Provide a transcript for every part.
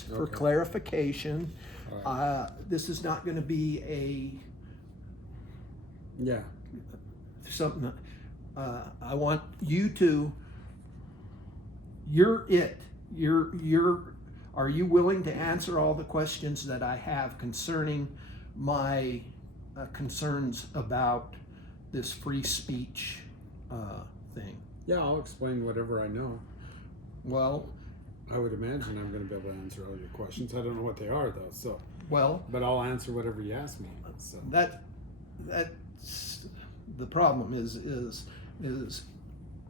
for Okay. clarification. All right. This is not going to be Yeah. something. I want you to. You're it. You're. Are you willing to answer all the questions that I have concerning my concerns about this free speech thing? Yeah, I'll explain whatever I know. Well, I would imagine I'm going to be able to answer all your questions. I don't know what they are though, so. well, But I'll answer whatever you ask me. So. that's the problem. Is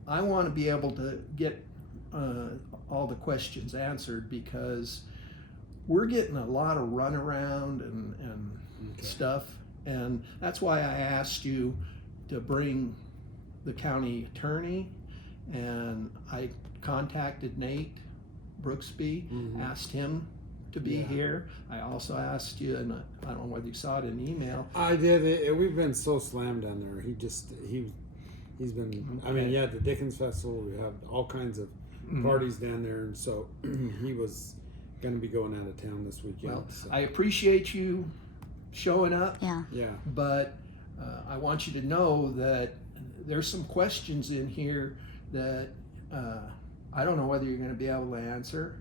I want to be able to get all the questions answered, because we're getting a lot of runaround and Okay. stuff, and that's why I asked you to bring the county attorney, and I contacted Nate Brooksby, asked him to be Yeah. here. I also asked you, and I don't know whether you saw it in email. I did. We've been so slammed down there. He's been. I mean, Okay. yeah, the Dickens Festival. We have all kinds of parties down there, and so he was going to be going out of town this weekend. Well, so. I appreciate you showing up. Yeah. Yeah. But I want you to know that there's some questions in here that I don't know whether you're going to be able to answer.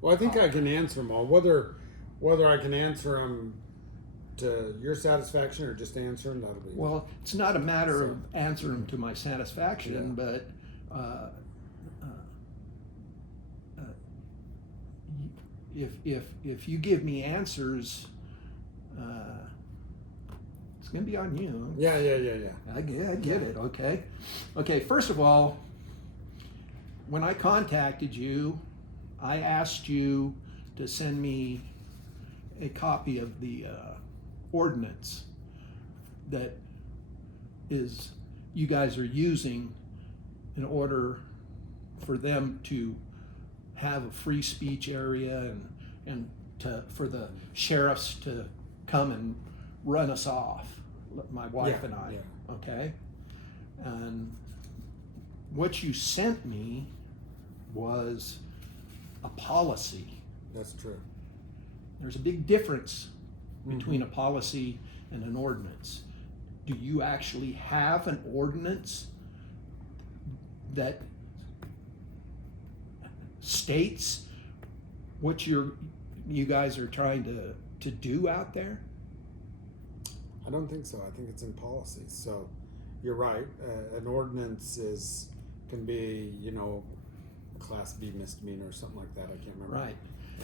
Well, I think I can answer them all. Whether I can answer them to your satisfaction or just answer them, that'll be. Well, it's not a matter of answering them to my satisfaction, Yeah. but if you give me answers, it's going to be on you. Yeah. I get it. Okay. First of all, when I contacted you, I asked you to send me a copy of the ordinance that is you guys are using in order for them to have a free speech area and for the sheriffs to come and run us off, my wife Yeah, and I. yeah. Okay. And what you sent me was a policy. That's true. There's a big difference between a policy and an ordinance. Do you actually have an ordinance that states what you guys are trying to do out there? I don't think so. I think it's in policy. So you're right. An ordinance can be, a Class B misdemeanor or something like that. I can't remember. Right.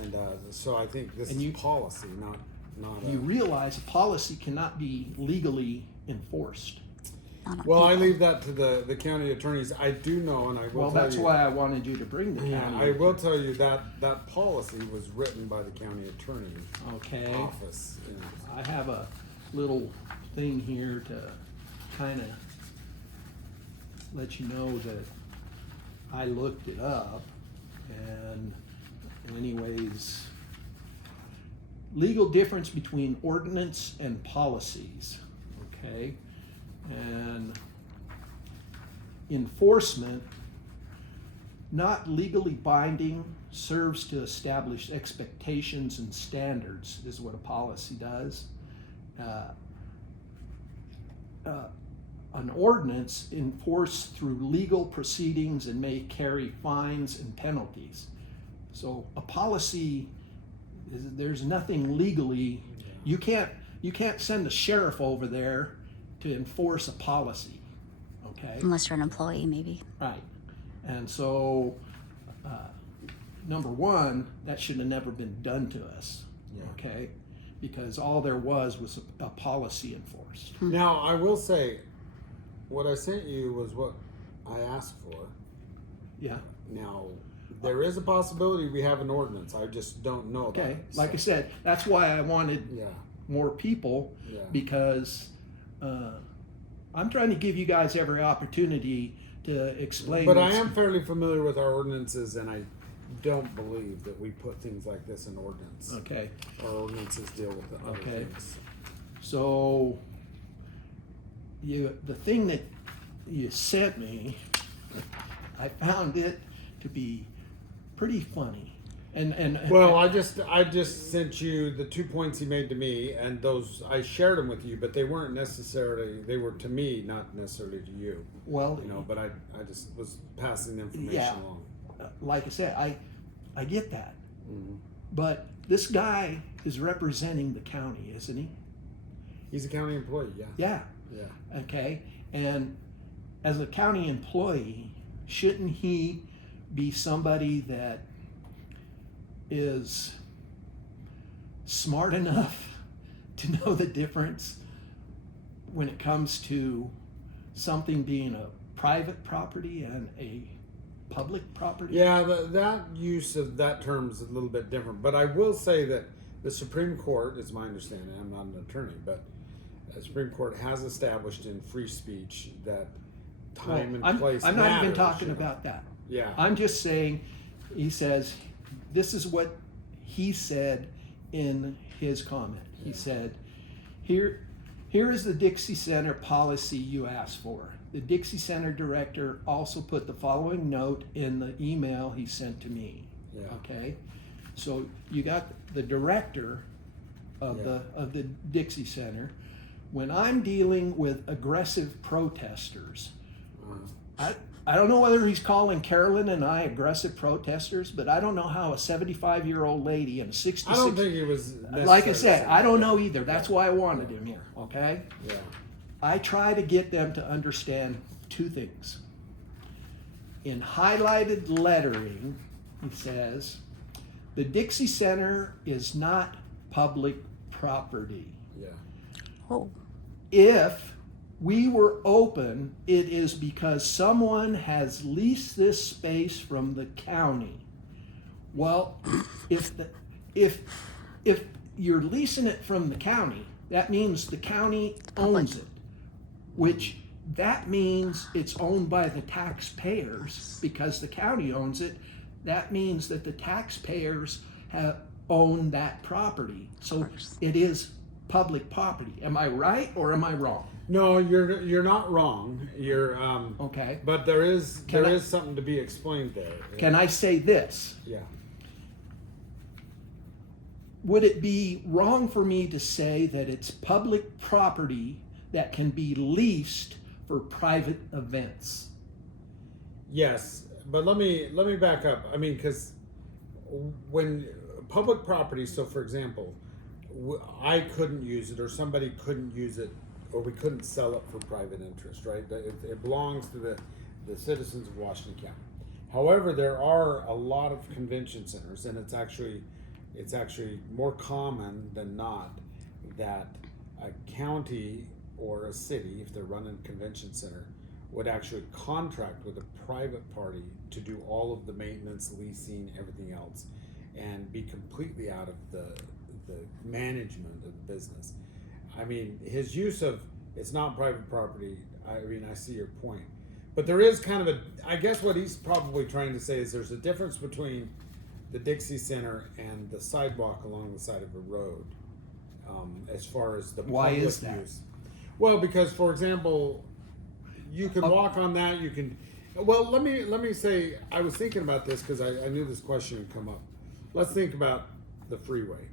And so I think this And is policy, not. You realize a policy cannot be legally enforced. Well, I leave that to the county attorneys. I do know, and I will. Well, tell that's you, why I wanted you to bring the Yeah, county. I will tell you that policy was written by the county attorney Okay. office. I have a little thing here to kind of let you know that I looked it up, and anyways, legal difference between ordinance and policies, okay? And enforcement, not legally binding, serves to establish expectations and standards, is what a policy does. An ordinance enforced through legal proceedings and may carry fines and penalties. So a policy, there's nothing legally. You can't send a sheriff over there to enforce a policy, okay? Unless you're an employee, maybe. Right. And so, number one, that should have never been done to us, okay? Because all there was a policy enforced. Now, I will say, what I sent you was what I asked for. Yeah. Now, there is a possibility we have an ordinance. I just don't know about Okay. it. Like I said, that's why I wanted more people, because I'm trying to give you guys every opportunity to explain. But I am fairly familiar with our ordinances, and I don't believe that we put things like this in ordinance. Okay. Our ordinances deal with the other things. So the thing that you sent me, I found it to be pretty funny. And Well, I just sent you the 2 points he made to me, and those I shared them with you, but they weren't necessarily, they were to me, not necessarily to you. well, You know, but I just was passing the information Yeah. along. like I said, I get that, Mm-hmm. but this guy is representing the county, isn't he? He's a county employee, yeah. Yeah. Yeah. Okay. And as a county employee, shouldn't he be somebody that is smart enough to know the difference when it comes to something being a private property and a public property? Yeah, that use of that term is a little bit different, but I will say that the Supreme Court, it's my understanding, I'm not an attorney, but the Supreme Court has established in free speech that time and place I'm not even matters, talking you know. about that. Yeah. I'm just saying, he says, this is what he said in his comment. He said, here is the Dixie Center policy you asked for. The Dixie Center director also put the following note in the email he sent to me. Yeah. Okay? So you got the director of the Dixie Center. When I'm dealing with aggressive protesters, I don't know whether he's calling Carolyn and I aggressive protesters, but I don't know how a 75-year-old lady and a 66. I don't think it was Like I said, necessary. I don't know either. That's why I wanted him here. Okay. Yeah. I try to get them to understand two things. In highlighted lettering, he says, the Dixie Center is not public property. Yeah. Oh, If we were open, it is because someone has leased this space from the county. Well, if you're leasing it from the county, that means the county owns it, which that means it's owned by the taxpayers because the county owns it. That means that the taxpayers have owned that property. So course. it is public property. Am I right or am I wrong? No, you're not wrong. You're Okay. but there is Can I- something to be explained there. Can I say this? Yeah. Would it be wrong for me to say that it's public property that can be leased for private events? Yes, but let me back up. I mean, because when public property, so for example, I couldn't use it, or somebody couldn't use it, or we couldn't sell it for private interest, right? It belongs to the citizens of Washington County. However, there are a lot of convention centers, and it's actually more common than not that a county or a city, if they're running a convention center, would actually contract with a private party to do all of the maintenance, leasing, everything else, and be completely out of the management of the business. I mean, his use of it's not private property, I mean, I see your point. But there is kind of I guess what he's probably trying to say is there's a difference between the Dixie Center and the sidewalk along the side of a road, as far as the Why public is that? use. Well, because for example, you can walk on that. You can. Well, let me say I was thinking about this because I knew this question would come up. Let's think about the freeway.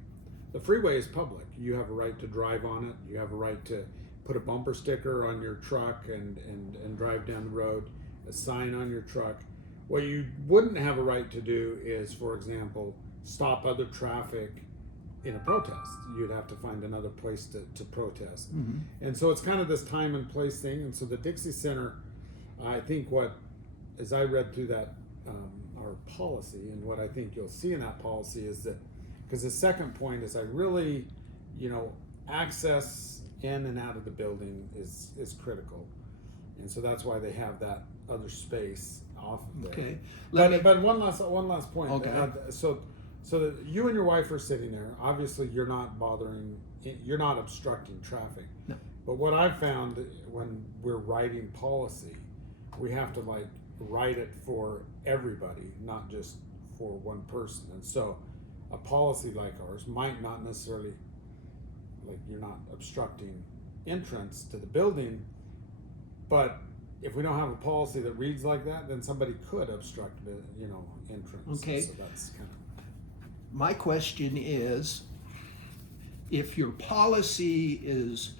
The freeway is public. You have a right to drive on it. You have a right to put a bumper sticker on your truck and drive down the road, a sign on your truck. What you wouldn't have a right to do is, for example, stop other traffic in a protest. You'd have to find another place to protest. Mm-hmm. And so it's kind of this time and place thing. And so the Dixie Center, I think as I read through that, our policy, and what I think you'll see in that policy is that, because the second point is I really, access in and out of the building is critical. And so that's why they have that other space off of there. Okay. But one last point. Okay. So that you and your wife are sitting there. Obviously, you're not obstructing traffic. No. But what I've found when we're writing policy, we have to write it for everybody, not just for one person. And so, a policy like ours might not necessarily, you're not obstructing entrance to the building, but if we don't have a policy that reads like that, then somebody could obstruct the, you know, entrance. Okay. So that's kind of, My question is, if your policy is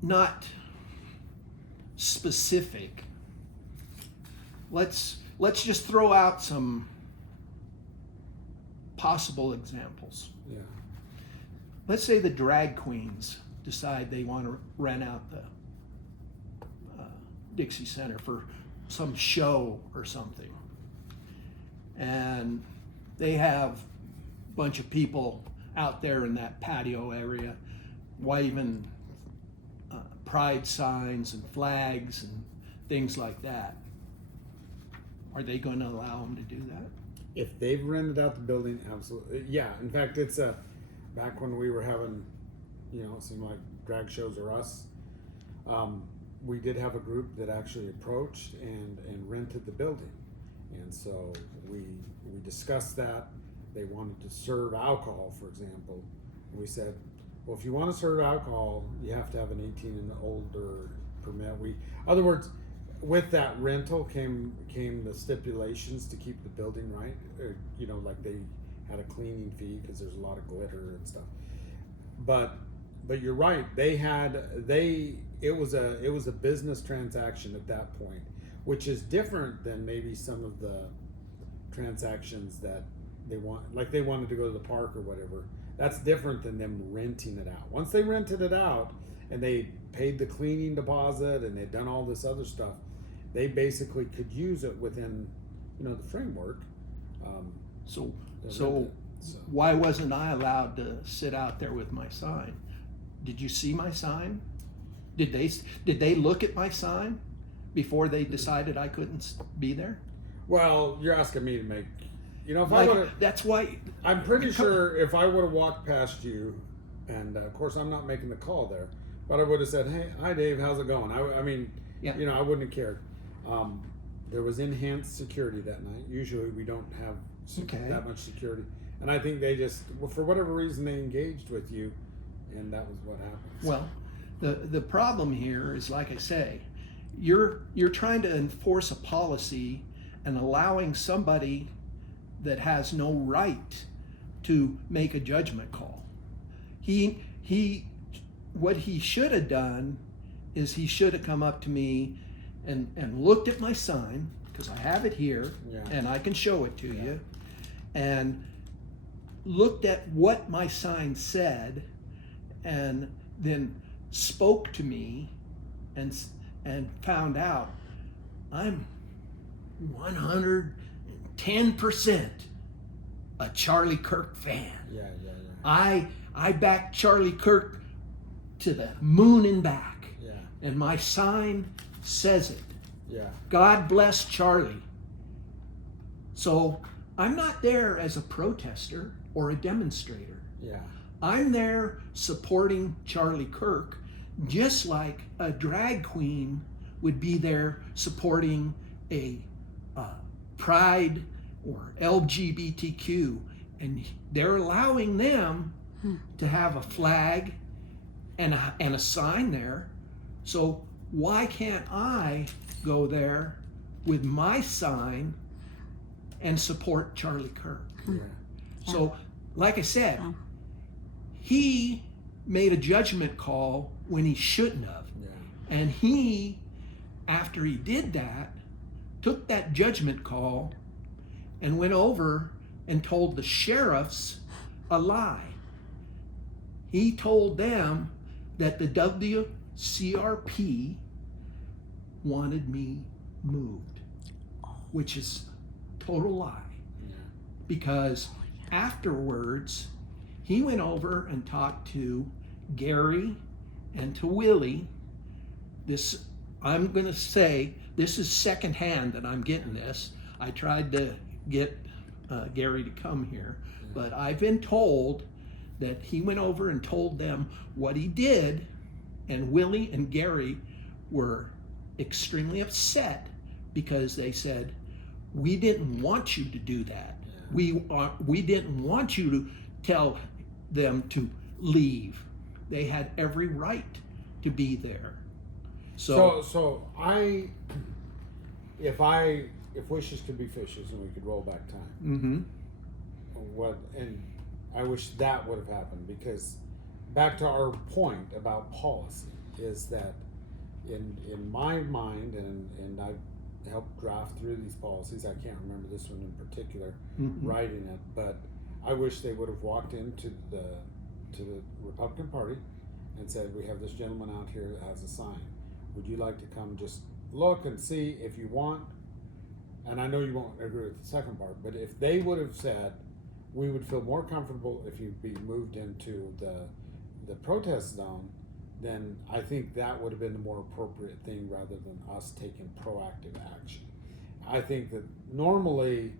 not specific, let's just throw out some possible examples. yeah. Let's say the drag queens decide they want to rent out the Dixie Center for some show or something. And they have a bunch of people out there in that patio area waving pride signs and flags and things like that. Are they going to allow them to do that? If they've rented out the building, absolutely. Yeah. In fact, it's back when we were having, you know, it seemed like drag shows or us. We did have a group that actually approached and rented the building, and so we discussed that. They wanted to serve alcohol, for example. And we said, well, if you want to serve alcohol, you have to have an 18 and older permit. In other words, with that rental came the stipulations to keep the building right. You know, like they had a cleaning fee because there's a lot of glitter and stuff. But you're right. It was a business transaction at that point, which is different than maybe some of the transactions that they wanted to go to the park or whatever. That's different than them renting it out. Once they rented it out and they paid the cleaning deposit and they'd done all this other stuff, they basically could use it within, you know, the framework. So So why wasn't I allowed to sit out there with my sign? Did you see my sign? Did they look at my sign before they decided I couldn't be there? well, you're asking me to make, you know, if Like, I would have, that's why. I'm pretty sure if I would have walked past you, and of course I'm not making the call there, but I would have said, "Hey, hi Dave, how's it going?" I mean, Yeah. you know, I wouldn't have cared. There was enhanced security that night. Usually we don't have Okay. that much security, and I think they just, well, for whatever reason, they engaged with you, and that was what happened. Well, the problem here is, like I say, you're trying to enforce a policy and allowing somebody that has no right to make a judgment call. What he should have done is he should have come up to me and looked at my sign, because I have it here, Yeah. and I can show it to you, and looked at what my sign said, and then spoke to me and found out I'm 110% a Charlie Kirk fan. Yeah. I back Charlie Kirk to the moon and back. Yeah. And my sign says it. Yeah. God bless Charlie. So I'm not there as a protester or a demonstrator. Yeah. I'm there supporting Charlie Kirk, just like a drag queen would be there supporting a pride or LGBTQ, and they're allowing them to have a flag and a sign there. So why can't I go there with my sign and support Charlie Kirk? Yeah. So, like I said, he made a judgment call when he shouldn't have. Yeah. And he, after he did that, took that judgment call and went over and told the sheriffs a lie. He told them that the WCRP wanted me moved, which is total lie. Yeah. Because afterwards, he went over and talked to Gary and to Willie. This, I'm going to say, this is secondhand that I'm getting this. I tried to get Gary to come here, but I've been told that he went over and told them what he did, and Willie and Gary were extremely upset because they said, we didn't want you to do that. We didn't want you to tell them to leave. They had every right to be there. So if wishes could be fishes and we could roll back time, Mm-hmm. and I wish that would have happened, because back to our point about policy is that in my mind, and I've helped draft through these policies. I can't remember this one in particular, Mm-hmm. writing it, but I wish they would have walked into the Republican Party and said, "We have this gentleman out here that has a sign. Would you like to come just look and see if you want?" And I know you won't agree with the second part, but if they would have said, "We would feel more comfortable if you'd be moved into the protest zone," then I think that would have been the more appropriate thing rather than us taking proactive action. I think that normally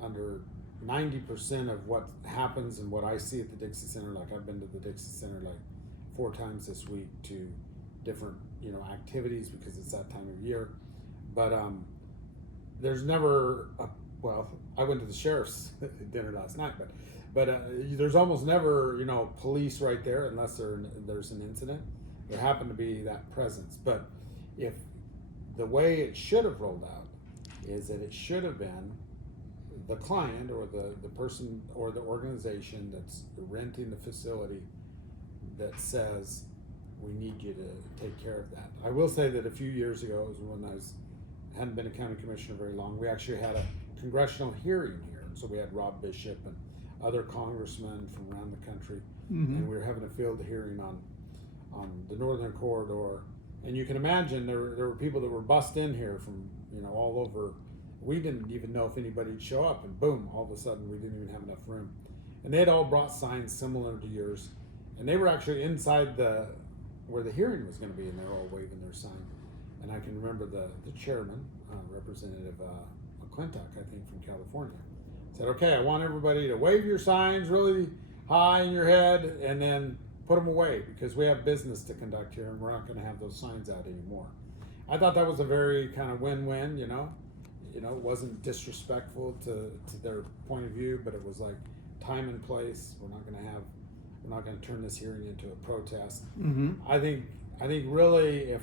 under 90% of what happens and what I see at the Dixie Center, like I've been to the Dixie Center like 4 times this week to different, activities because it's that time of year. But there's never I went to the sheriff's dinner last night, but there's almost never police right there unless there's an incident. There happened to be that presence. But if the way it should have rolled out is that it should have been the client or the person or the organization that's renting the facility that says, "We need you to take care of that." I will say that a few years ago, it was when I hadn't been a county commissioner very long, we actually had a congressional hearing here. So we had Rob Bishop and other congressmen from around the country, Mm-hmm. and we were having a field hearing on the Northern Corridor. And you can imagine there were people that were bussed in here from all over. We didn't even know if anybody'd show up, and boom, all of a sudden we didn't even have enough room. And they had all brought signs similar to yours, and they were actually inside where the hearing was going to be, and they're all waving their sign. And I can remember the chairman, Representative McClintock, I think from California, said, "Okay, I want everybody to wave your signs really high in your head and then put them away because we have business to conduct here and we're not going to have those signs out anymore." I thought that was a very kind of win-win, it wasn't disrespectful to their point of view, but it was like time and place. We're not going to turn this hearing into a protest. Mm-hmm. I think really if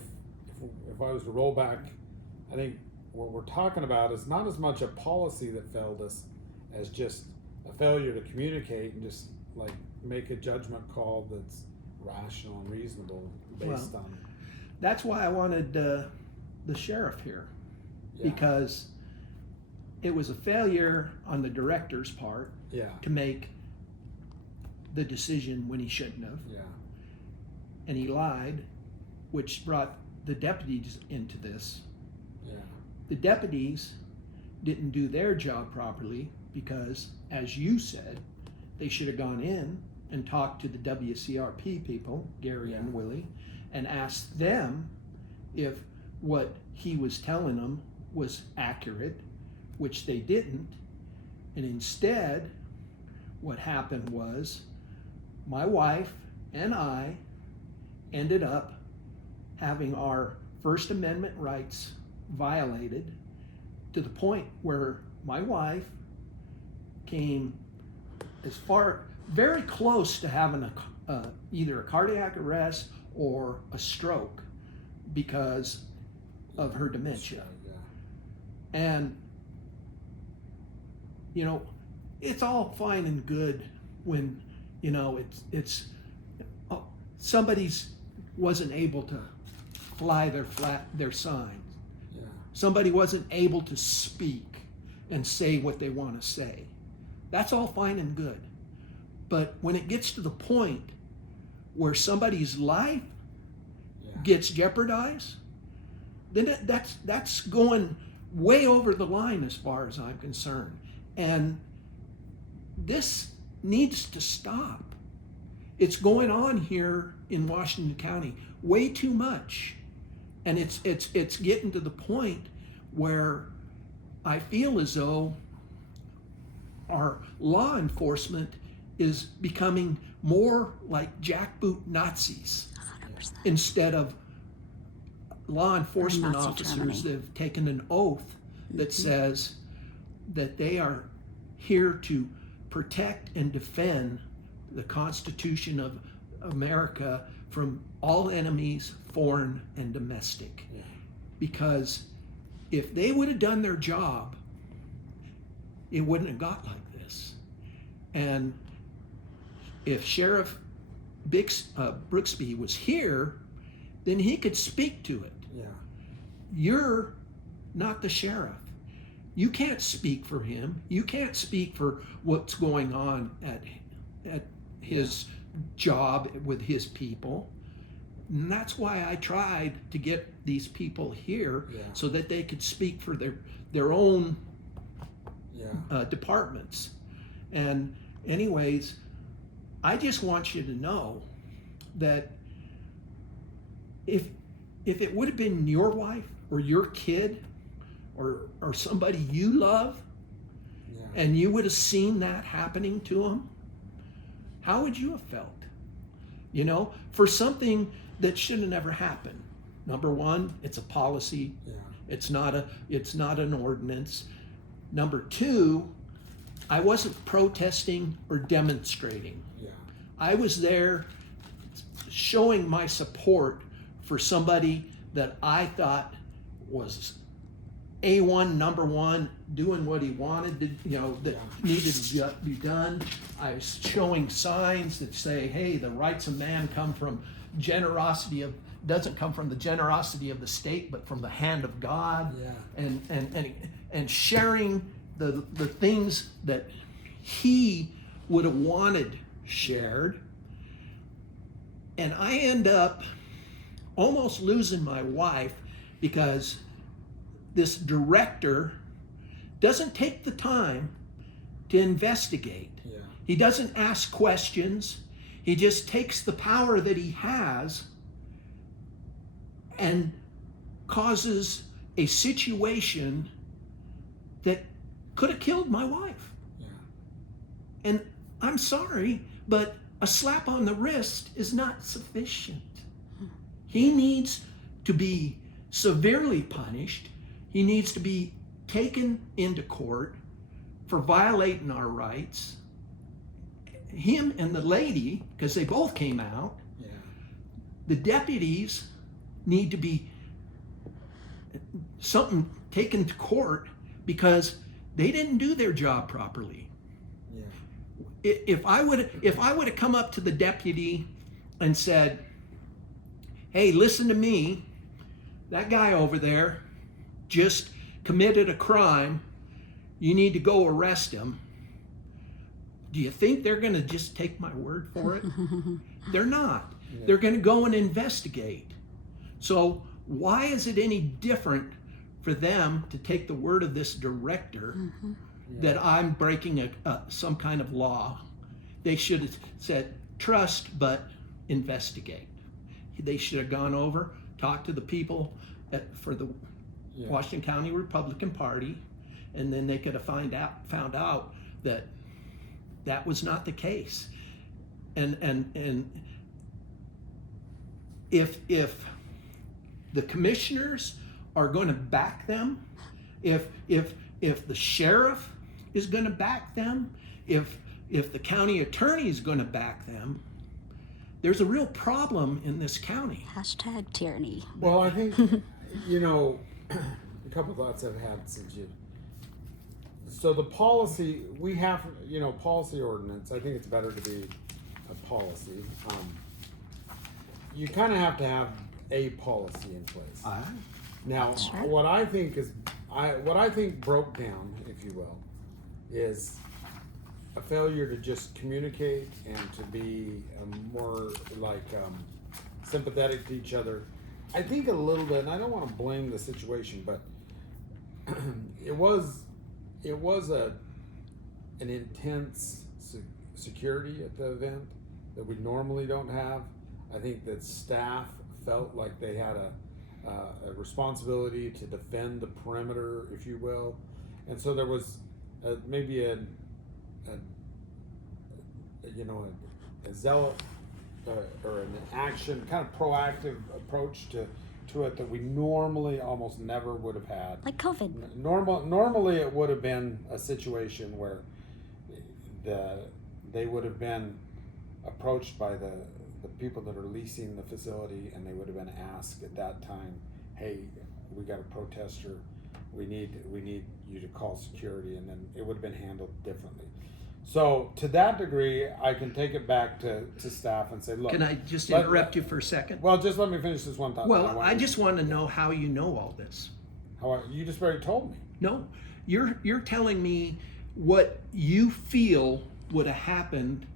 I was to roll back, I think what we're talking about is not as much a policy that failed us as just a failure to communicate and just like make a judgment call that's rational and reasonable based on. That's why I wanted the sheriff here, because it was a failure on the director's part to make the decision when he shouldn't have. Yeah. And he lied, which brought the deputies into this. Yeah. The deputies didn't do their job properly because, as you said, they should have gone in and talked to the WCRP people, Gary and Willie, and asked them if what he was telling them was accurate, which they didn't. And instead, what happened was my wife and I ended up having our First Amendment rights violated to the point where my wife came very close to having either a cardiac arrest or a stroke because of her dementia. And it's all fine and good when it's somebody's wasn't able to fly their signs. Somebody wasn't able to speak and say what they want to say. That's all fine and good. But when it gets to the point where somebody's life gets jeopardized, then that's going way over the line as far as I'm concerned. And this needs to stop. It's going on here in Washington County way too much. And it's getting to the point where I feel as though our law enforcement is becoming more like jackboot Nazis 100%. instead of law enforcement Nazi officers Germany. that have taken an oath that says that they are here to protect and defend the Constitution of America from all enemies, foreign and domestic. Yeah. Because if they would have done their job, it wouldn't have got like this. And if Sheriff Brooksby was here, then he could speak to it. Yeah. You're not the sheriff. You can't speak for him. You can't speak for what's going on at his job with his people. And that's why I tried to get these people here, so that they could speak for their own departments. And anyways, I just want you to know that if it would have been your wife or your kid or somebody you love, and you would have seen that happening to them, how would you have felt? You know, for something that should have never happened. Number one, it's a policy. It's not an ordinance. Number two, I wasn't protesting or demonstrating. I was there showing my support for somebody that I thought was A1, number one, doing what he wanted to, that needed to be done. I was showing signs that say, hey, the rights of man come from doesn't come from the generosity of the state, but from the hand of God. And sharing the things that he would have wanted shared. And I end up almost losing my wife because this director doesn't take the time to investigate. He doesn't ask questions. He just takes the power that he has and causes a situation that could have killed my wife. And I'm sorry, but a slap on the wrist is not sufficient. He needs to be severely punished. He needs to be taken into court for violating our rights. Him and the lady, because they both came out, the deputies need to be taken to court because they didn't do their job properly. If I would have come up to the deputy and said, hey, listen to me, that guy over there just committed a crime, you need to go arrest him. Do you think they're going to just take my word for it? They're not. They're going to go and investigate. So why is it any different for them to take the word of this director that I'm breaking some kind of law? They should have said, trust, but investigate. They should have gone over, talked to the people for the Washington County Republican Party, and then they could have found out that that was not the case. And if the commissioners are going to back them, if the sheriff is going to back them, if the county attorney is going to back them, there's a real problem in this county. Hashtag tyranny. Well, I think, a couple thoughts I've had since you. So the policy, we have, policy ordinance, I think it's better to be a policy. You kind of have to have a policy in place. Now, what I think broke down, if you will, is a failure to just communicate and to be more sympathetic to each other. I think a little bit, and I don't want to blame the situation, but it was an intense security at the event that we normally don't have. I think that staff felt like they had a responsibility to defend the perimeter, if you will, and so there was maybe a zealot or an action, kind of proactive approach to it that we normally almost never would have had. Like COVID. Normally it would have been a situation where they would have been approached by the the people that are leasing the facility, and they would have been asked at that time, hey, we got a protester, we need you to call security, and then it would have been handled differently. So to that degree, I can take it back to staff and say, look. Can I just interrupt you for a second? Well, just let me finish this one thought. Well, I just want to know how you know all this. You just already told me. No, you're telling me what you feel would have happened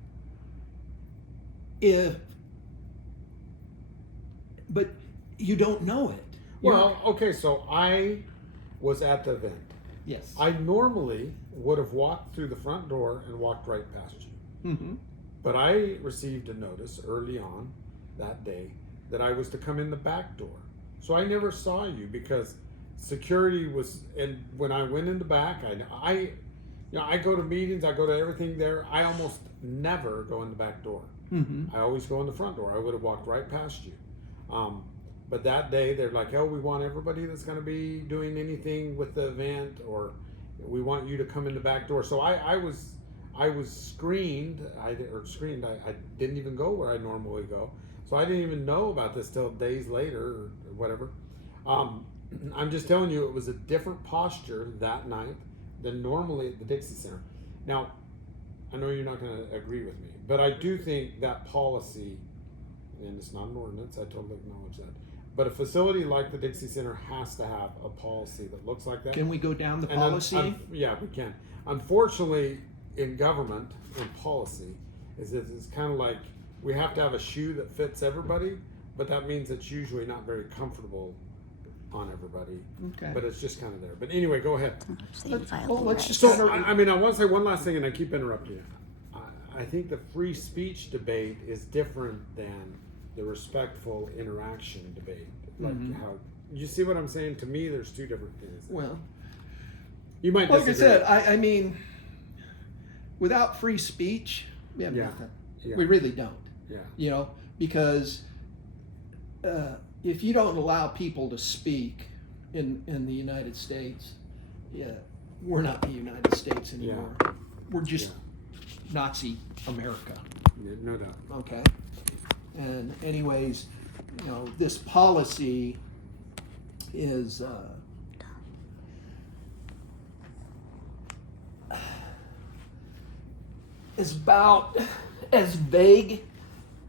but you don't know it. Well, okay, so I was at the event. Yes. I normally would have walked through the front door and walked right past you. Mm-hmm. But I received a notice early on that day that I was to come in the back door. So I never saw you because security was, and when I went in the back, I go to meetings, I go to everything there. I almost never go in the back door. Mm-hmm. I always go in the front door. I would have walked right past you. But that day they're like, oh, we want everybody that's going to be doing anything with the event, or we want you to come in the back door. So I was screened. I didn't even go where I normally go. So I didn't even know about this till days later or whatever. I'm just telling you, it was a different posture that night than normally at the Dixie Center. Now, I know you're not going to agree with me, but I do think that policy, and it's not an ordinance, I totally acknowledge that, but a facility like the Dixie Center has to have a policy that looks like that. Can we go down the policy? Yeah, we can. Unfortunately, in government, in policy, it's kind of like we have to have a shoe that fits everybody, but that means it's usually not very comfortable on everybody. Okay. But it's just kind of there. But anyway, go ahead. Let's just So, I mean, I want to say one last thing, and I keep interrupting you. I think the free speech debate is different than the respectful interaction debate. Like how, you see what I'm saying? To me, there's two different things. Well, you might like disagree. I said, I mean, without free speech, we have nothing. Yeah. We really don't. Yeah. You know, because if you don't allow people to speak in the United States, we're not the United States anymore. Yeah. We're just Nazi America. Yeah, no doubt. Okay. And anyways, you know, this policy is about as vague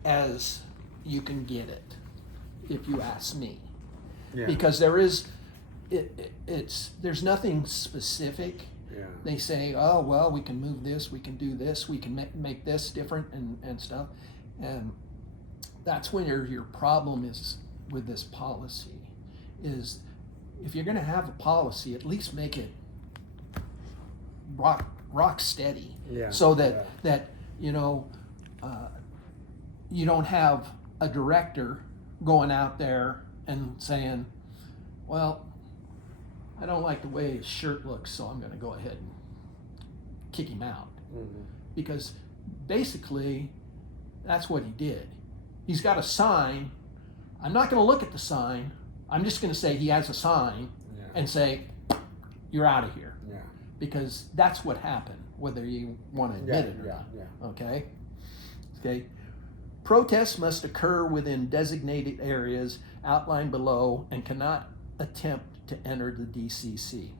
as you can get it, if you ask me. Yeah. Because there's nothing specific. Yeah. They say, oh, well, we can move this, we can do this, we can make this different and stuff. And that's when your problem is with this policy, is if you're going to have a policy, at least make it rock steady. Yeah. So that you know, you don't have a director going out there and saying, well, I don't like the way his shirt looks, so I'm going to go ahead and kick him out. Mm-hmm. Because basically, that's what he did. He's got a sign. I'm not going to look at the sign. I'm just going to say he has a sign and say, you're out of here. Yeah. Because that's what happened, whether you want to admit it or not. Yeah. Okay? Okay. Protests must occur within designated areas outlined below and cannot attempt to enter the DCC.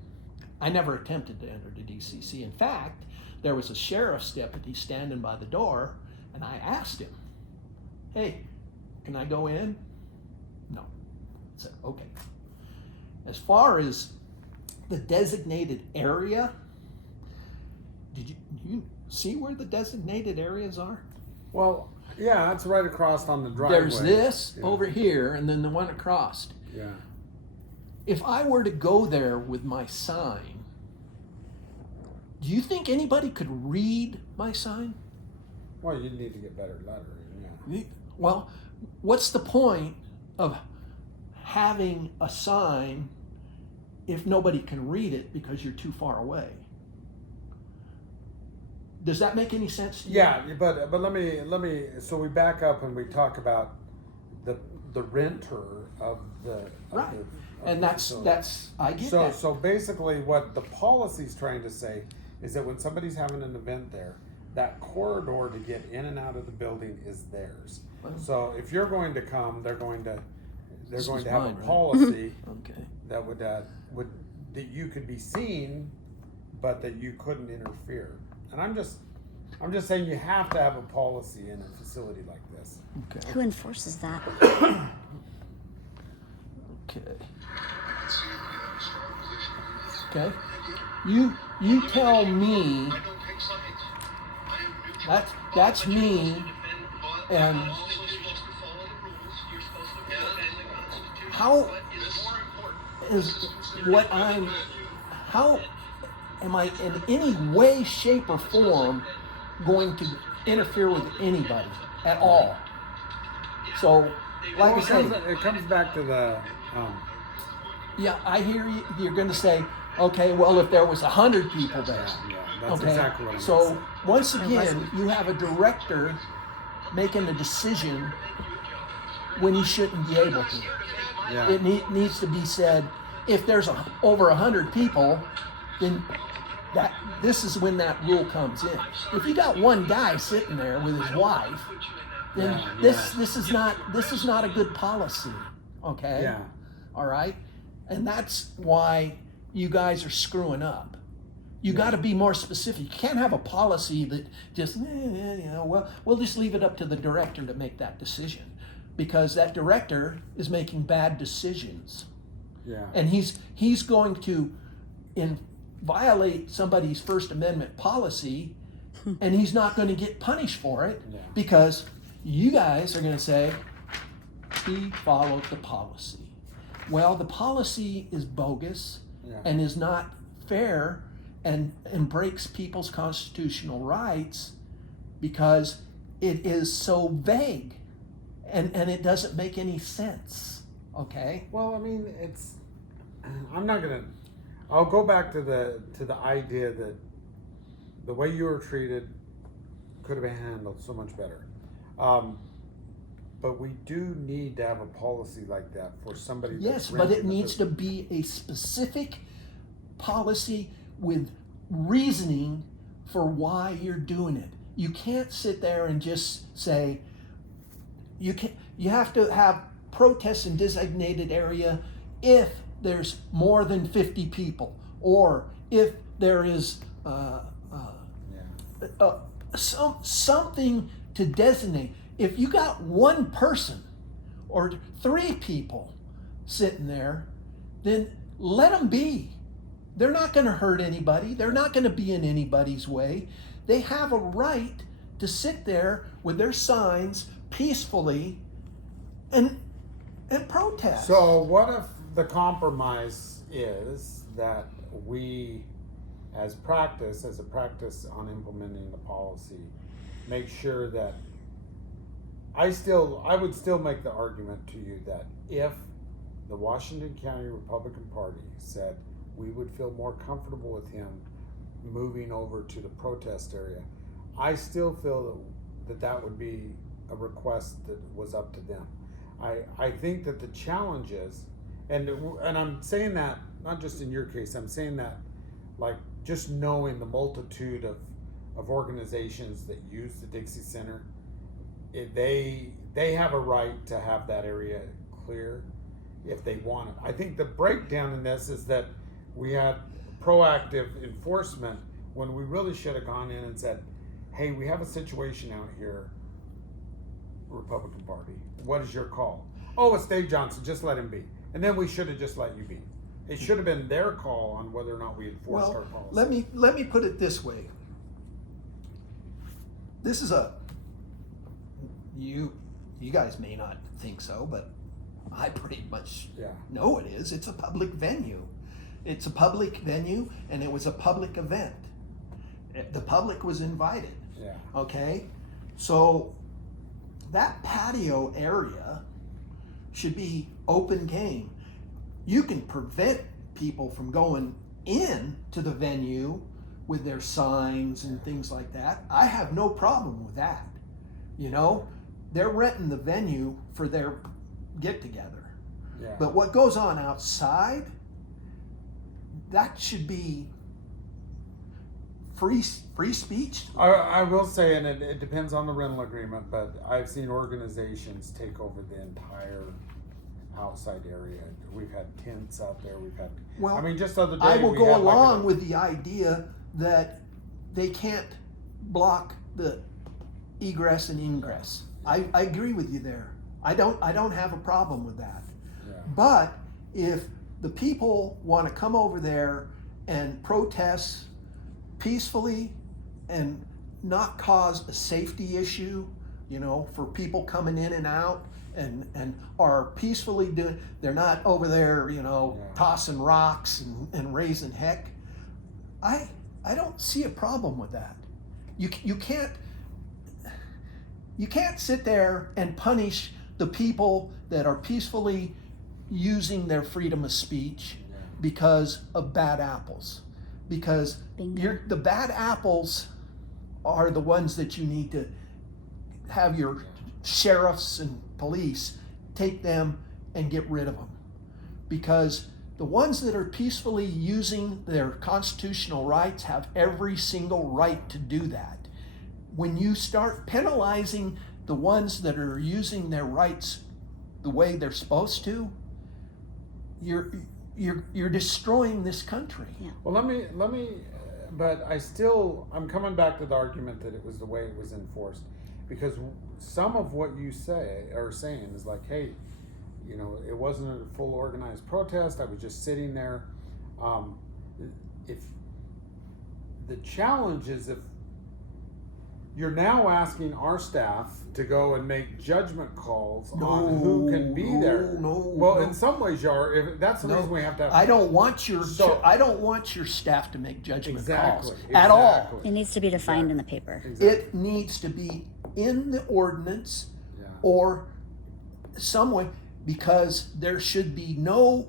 I never attempted to enter the DCC. In fact, there was a sheriff's deputy standing by the door, and I asked him, hey, can I go in? No. I said, okay. As far as the designated area, did you see where the designated areas are? Well, yeah, it's right across on the driveway. There's this over here, and then the one across. Yeah. If I were to go there with my sign, do you think anybody could read my sign? Well, you'd need to get better lettering, yeah. Well, what's the point of having a sign if nobody can read it because you're too far away? Does that make any sense to you? Yeah, but let me. So we back up and we talk about the renter of the right, and that's I get that. So basically, what the policy's trying to say is that when somebody's having an event there, that corridor to get in and out of the building is theirs. So if you're going to come, they're going to This have is a mine, right? policy Okay. that would that you could be seen, but that you couldn't interfere. And I'm just saying you have to have a policy in a facility like this. Okay. Who enforces that? Okay. Okay. You tell me. That's me. And how am I in any way, shape, or form going to interfere with anybody at all? So, like I said, it comes back to the. yeah, I hear you. You're going to say, okay, well, if there was 100 people there. Yeah, that's Okay. exactly what I'm So saying. once again, you have a director making a decision when he shouldn't be able to. Yeah. It needs to be said, if there's over 100 people, then this is when that rule comes in. If you got one guy sitting there with his wife, then this is not a good policy. Okay? Yeah. All right? And that's why you guys are screwing up. You got to be more specific. You can't have a policy that just, well, we'll just leave it up to the director to make that decision, because that director is making bad decisions. Yeah. And he's going to violate somebody's First Amendment policy, and he's not going to get punished for it because you guys are going to say he followed the policy. Well, the policy is bogus and is not fair and breaks people's constitutional rights because it is so vague and it doesn't make any sense. Okay? Well, I mean, I'll go back to the idea that the way you were treated could have been handled so much better. But we do need to have a policy like that for somebody. Yes, but it needs to be a specific policy with reasoning for why you're doing it. You can't sit there and just say, you have to have protests in designated area if there's more than 50 people, or if there is something to designate. If you got one person or 3 people sitting there, then let them be. They're not going to hurt anybody. They're not going to be in anybody's way. They have a right to sit there with their signs peacefully and protest. So what if the compromise is that we, as a practice on implementing the policy, make sure that I would still make the argument to you that if the Washington County Republican Party said we would feel more comfortable with him moving over to the protest area, I still feel that would be a request that was up to them. I think that the challenge is, and I'm saying that not just in your case, I'm saying that like just knowing the multitude of organizations that use the Dixie Center, they have a right to have that area clear if they want it. I think the breakdown in this is that we had proactive enforcement when we really should have gone in and said, hey, we have a situation out here, Republican Party. What is your call? Oh, it's Dave Johnson. Just let him be. And then we should have just let you be. It should have been their call on whether or not we enforced our policy. Let me put it this way. This is you guys may not think so, but I pretty much know it is. It's a public venue. It's a public venue, and it was a public event. The public was invited. Yeah. Okay? So that patio area should be open game. You can prevent people from going in to the venue with their signs and things like that. I have no problem with that. You know, they're renting the venue for their get together. Yeah. But what goes on outside, that should be free speech. I will say, and it depends on the rental agreement, but I've seen organizations take over the entire outside area. We've had tents out there. We've had, Well, I mean, just the other day I will we go had along with the idea that they can't block the egress and ingress. I agree with you there. I don't have a problem with that. Yeah. But if the people want to come over there and protest peacefully and not cause a safety issue, for people coming in and out, and are peacefully doing, they're not over there, tossing rocks and raising heck. I don't see a problem with that. You can't sit there and punish the people that are peacefully using their freedom of speech because of bad apples. Because the bad apples are the ones that you need to have your sheriffs and police take them and get rid of them. Because the ones that are peacefully using their constitutional rights have every single right to do that. When you start penalizing the ones that are using their rights the way they're supposed to, you're destroying this country. Yeah. Well, let me, but I'm coming back to the argument that it was the way it was enforced, because some of what you are saying is like, hey, it wasn't a full organized protest. I was just sitting there. If the challenge is if you're now asking our staff to go and make judgment calls on who can be there. Well, in some ways you are. If that's the reason we have to have. I don't want your staff to make judgment calls Exactly. at all. It needs to be defined in the paper. Exactly. It needs to be in the ordinance or some way, because there should be no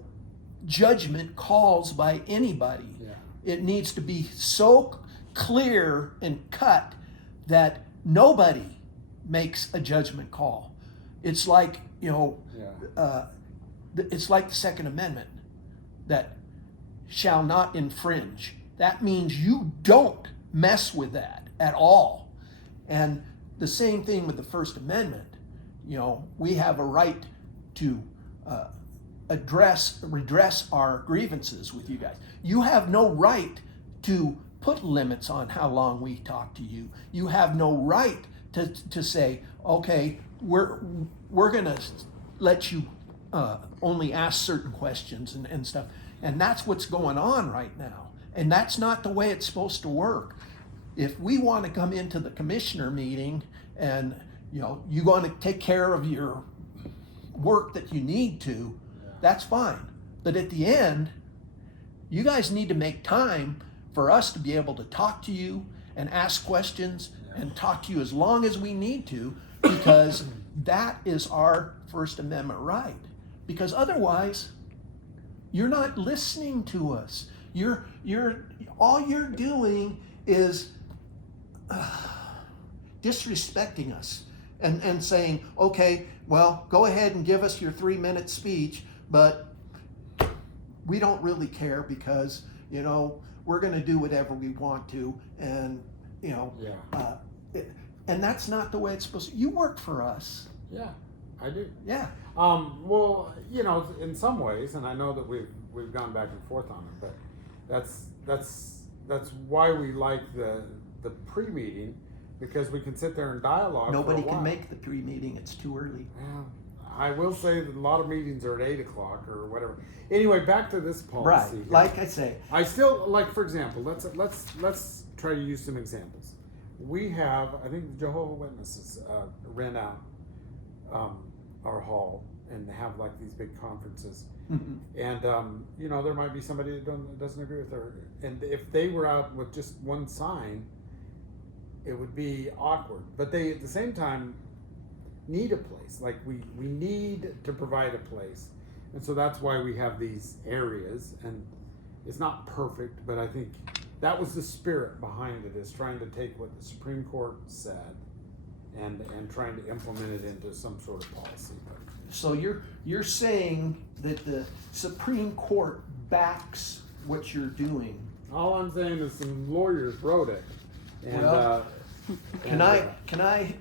judgment calls by anybody. Yeah. It needs to be so clear and cut that nobody makes a judgment call. It's like, it's like the Second Amendment, that shall not infringe. That means you don't mess with that at all. And the same thing with the First Amendment. We have a right to redress our grievances with you guys. You have no right to put limits on how long we talk to you. You have no right to say, okay, we're gonna let you only ask certain questions and stuff. And that's what's going on right now. And that's not the way it's supposed to work. If we want to come into the commissioner meeting and you want to take care of your work that you need to, that's fine. But at the end, you guys need to make time for us to be able to talk to you and ask questions and talk to you as long as we need to, because that is our First Amendment right. Because otherwise, you're not listening to us. All you're doing is disrespecting us and saying, okay, well, go ahead and give us your 3-minute speech, but we don't really care because, we're going to do whatever we want to, and and that's not the way it's supposed to. You work for us. Yeah, I do. Yeah. Well, in some ways, and I know that we've gone back and forth on it, but that's why we like the pre-meeting, because we can sit there and dialogue. Nobody can make the pre-meeting. It's too early. Well, I will say that a lot of meetings are at 8 o'clock or whatever. Anyway, back to this policy. Right. Like I say, I still like, for example, let's try to use some examples. We have, I think, the Jehovah's Witnesses rent out our hall and have like these big conferences. Mm-hmm. And there might be somebody that doesn't agree with her. And if they were out with just one sign, it would be awkward. But they, at the same time, need a place. Like we need to provide a place. And so that's why we have these areas. And it's not perfect, but I think that was the spirit behind it, is trying to take what the Supreme Court said and trying to implement it into some sort of policy. So you're saying that the Supreme Court backs what you're doing All I'm saying is some lawyers wrote it. And, Well, Can I,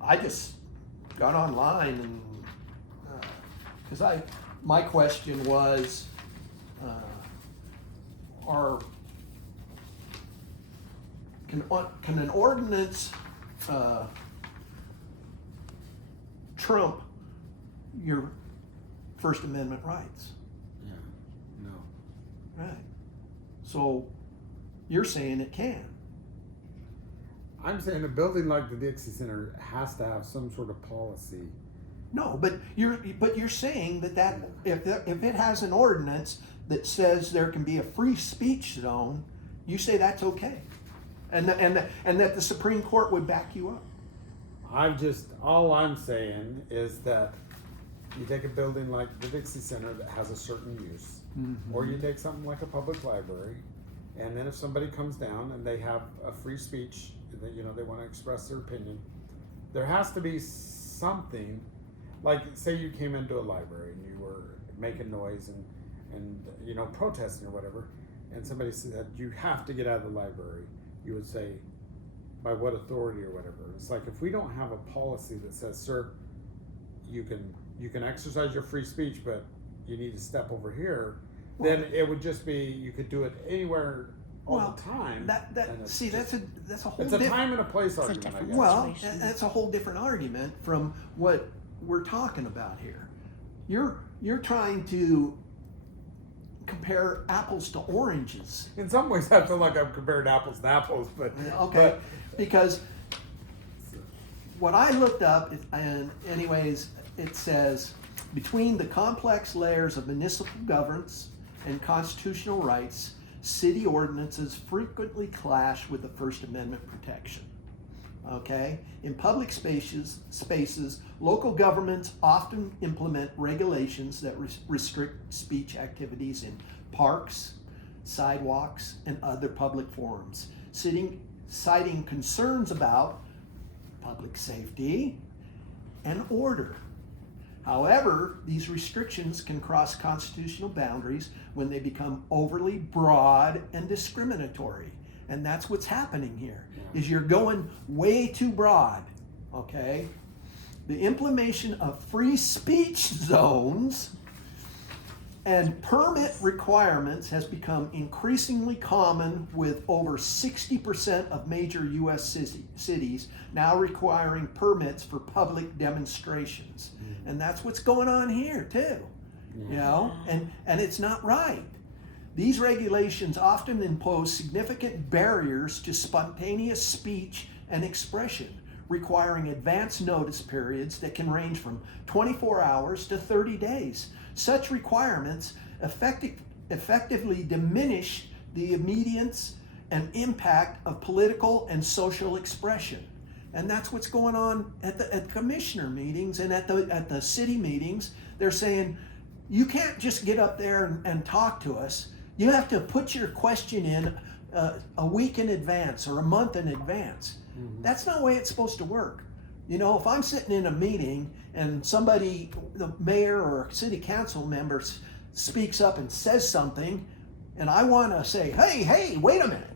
I just got online and, cause my question was, can an ordinance, trump your First Amendment rights? yeah, no. Right. So you're saying it can? I'm saying a building like the Dixie Center has to have some sort of policy. No, but you're saying that if it has an ordinance that says there can be a free speech zone, you say that's okay, and that the Supreme Court would back you up. All I'm saying is that you take a building like the Dixie Center that has a certain use, or you take something like a public library, and then if somebody comes down and they have a free speech, that they want to express their opinion, there has to be something, like say you came into a library and you were making noise and protesting or whatever, and somebody said you have to get out of the library, you would say, by what authority or whatever. It's like, if we don't have a policy that says, sir, you can exercise your free speech, but you need to step over here, then it would just be, you could do it anywhere all the time. That's a whole. It's a time and a place argument, I guess. Well, that's a whole different argument from what we're talking about here. You're trying to compare apples to oranges. In some ways, I feel like I'm comparing apples to apples, but okay, because what I looked up, and anyways, it says between the complex layers of municipal governance and constitutional rights, city ordinances frequently clash with the First Amendment protection. Okay? In public spaces, local governments often implement regulations that restrict speech activities in parks, sidewalks, and other public forums, citing concerns about public safety and order. However, these restrictions can cross constitutional boundaries when they become overly broad and discriminatory. And that's what's happening here, is you're going way too broad, okay? The implementation of free speech zones and permit requirements has become increasingly common, with over 60% of major U.S. cities now requiring permits for public demonstrations. And that's what's going on here too, and it's not right. These regulations often impose significant barriers to spontaneous speech and expression, requiring advance notice periods that can range from 24 hours to 30 days. Such requirements effectively diminish the immediance and impact of political and social expression. And that's what's going on at commissioner meetings and at the city meetings. They're saying, you can't just get up there and talk to us. You have to put your question in a week in advance or a month in advance. That's not the way it's supposed to work. If I'm sitting in a meeting and somebody, the mayor or city council member, speaks up and says something, and I want to say, hey, wait a minute.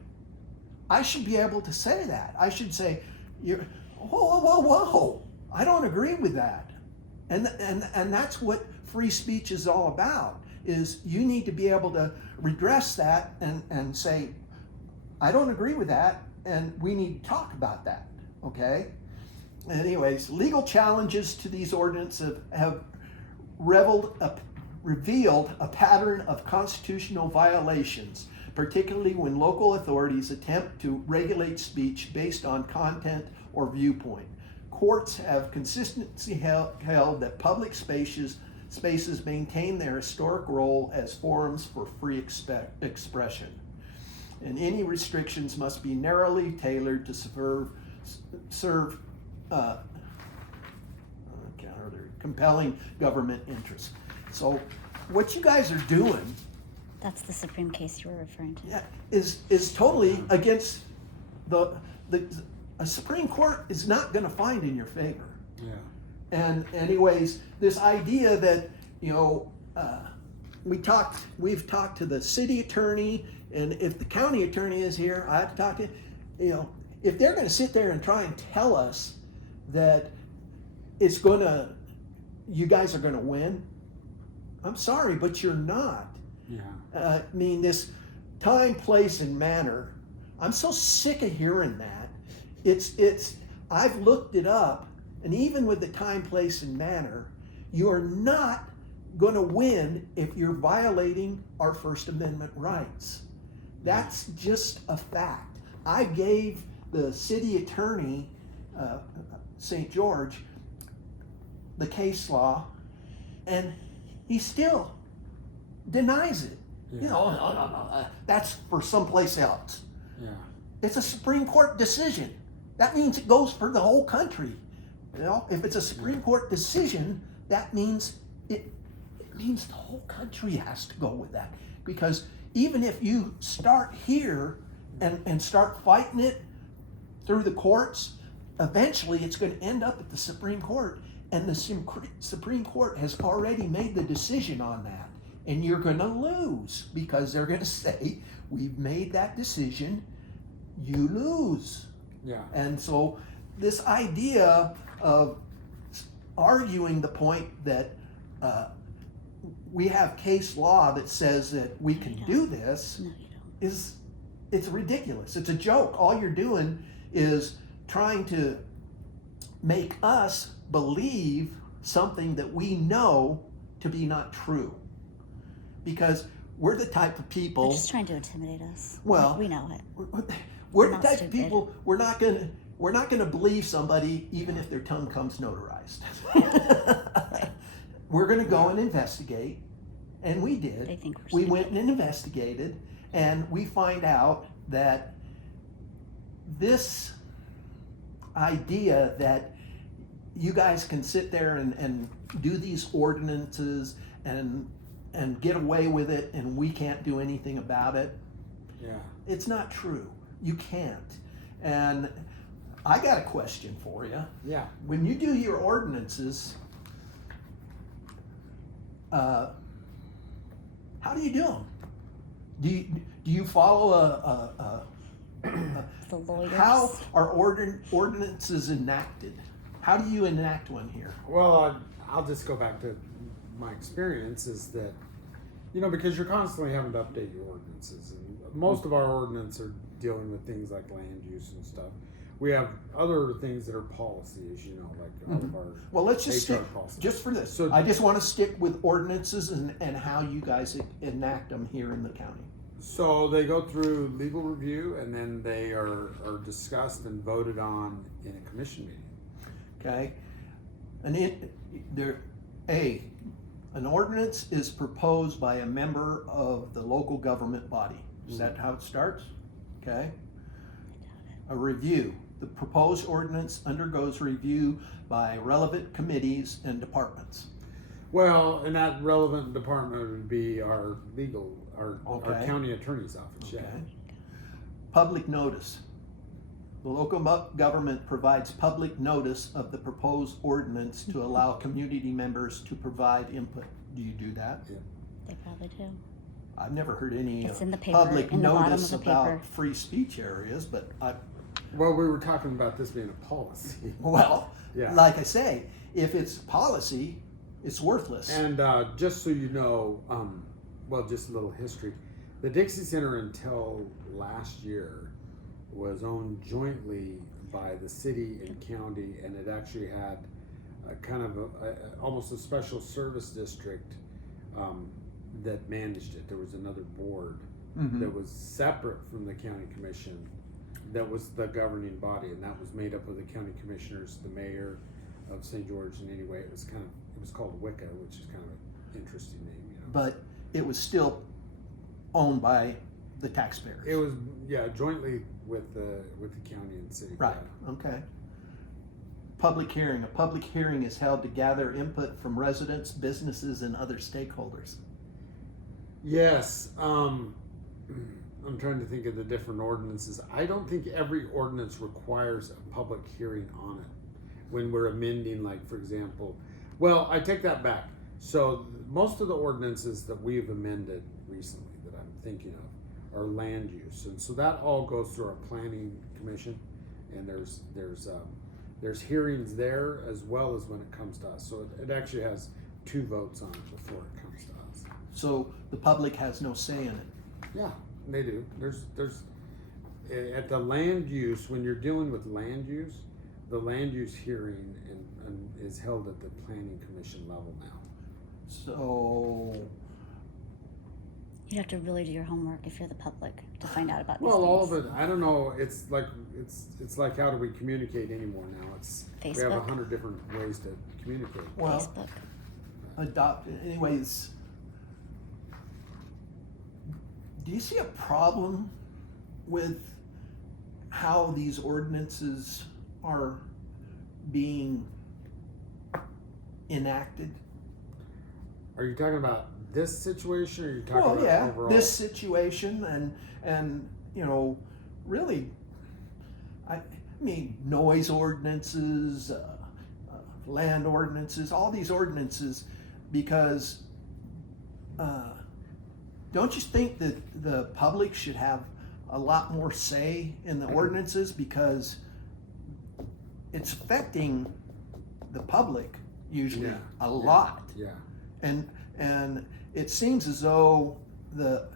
I should be able to say that. I should say, whoa, I don't agree with that. And that's what free speech is all about, is you need to be able to redress that and say, I don't agree with that, and we need to talk about that, okay? Anyways, legal challenges to these ordinances have revealed a pattern of constitutional violations, particularly when local authorities attempt to regulate speech based on content or viewpoint. Courts have consistently held that public spaces maintain their historic role as forums for free expression, and any restrictions must be narrowly tailored to serve compelling government interests. So what you guys are doing, that's the Supreme case you were referring to, is totally against a Supreme Court is not going to find in your favor. Yeah. And anyways, this idea that you know, we've talked to the city attorney, and if the county attorney is here, I have to talk to, you know, if they're going to sit there and try and tell us that you guys are going to win, I'm sorry, but you're not. Yeah. I mean, this time, place, and manner, I'm so sick of hearing that. I've looked it up, and even with the time, place, and manner, you are not going to win if you're violating our First Amendment rights. That's just a fact. I gave the city attorney, St. George, the case law, and he still denies it. Yeah. You know, no, that's for someplace else. Yeah. It's a Supreme Court decision. That means it goes for the whole country. You know, if it's a Supreme Court decision, that means it means the whole country has to go with that. Because even if you start here and start fighting it through the courts, eventually it's going to end up at the Supreme Court. And the Supreme Court has already made the decision on that. And you're going to lose because they're going to say, we've made that decision, you lose. Yeah. And so this idea of arguing the point that we have case law that says that we can do this No, you don't. it's ridiculous. It's a joke. All you're doing is trying to make us believe something that we know to be not true. Because we're the type of They're people. just trying to intimidate us. Well, we know it. We're the not type of stupid. people. We're not gonna believe somebody even if their tongue comes notarized. We're gonna go and investigate, and we did. They think We we're stupid. went and investigated, and we find out that this idea that you guys can sit there and do these ordinances and get away with it and we can't do anything about it, Yeah. it's not true. You can't. And I got a question for you. Yeah. When you do your ordinances, how do you do them? Do you follow The lawyers. how are ordinances enacted? How do you enact one here? Well, I'll just go back to my experience is that, you know, because you're constantly having to update your ordinances, and most of our ordinances are dealing with things like land use and stuff. We have other things that are policies, you know, like all of our Well, let's just HR stick policies. just for this. So- I just want to stick with ordinances and how you guys enact them here in the county. So they go through legal review, and then they are discussed and voted on in a commission meeting. Okay, an ordinance is proposed by a member of the local government body. Is that how it starts? Okay. A review. The proposed ordinance undergoes review by relevant committees and departments. Well, and that relevant department would be our Okay. county attorney's office. Yeah. Okay. Public notice. The local government provides public notice of the proposed ordinance to allow community members to provide input. Do you do that? They probably do. I've never heard any It's in the paper, public in the bottom notice of the about paper. free speech areas, but Well, we were talking about this being a policy. well, Yeah. like I say, if it's policy, it's worthless. And just so you know, well, just a little history. The Dixie Center until last year was owned jointly by the city and county, and it actually had a kind of almost a special service district that managed it. There was another board Mhm. that was separate from the county commission that was the governing body, and that was made up of the county commissioners, the mayor of St. George, and anyway, it was called WICA, which is kind of an interesting name, you know. But it was still owned by the taxpayers. It was, yeah, jointly with the county and city. Right, okay. Public hearing. A public hearing is held to gather input from residents, businesses, and other stakeholders. Yes, I'm trying to think of the different ordinances. I don't think every ordinance requires a public hearing on it when we're amending, like, for example, well, I take that back. So most of the ordinances that we've amended recently that I'm thinking of are land use, and so that all goes through our planning commission, and there's hearings there as well as when it comes to us. So it actually has 2 votes on it before it comes to us. So the public has no say in it. Yeah, they do. There's at the land use, when you're dealing with land use, the land use hearing and is held at the planning commission level now. You'd have to really do your homework if you're the public to find out about these Well, all of things. it, I don't know. It's like how do we communicate anymore now? We have Facebook. 100 different ways to communicate. Well, Facebook. anyways, do you see a problem with how these ordinances are being enacted? Are you talking about this situation, or are you talking Well, about yeah, overall? this situation and really, I mean, noise ordinances, land ordinances, all these ordinances, because don't you think that the public should have a lot more say in the ordinances, because it's affecting the public usually Yeah, a lot. Yeah. And it seems as though the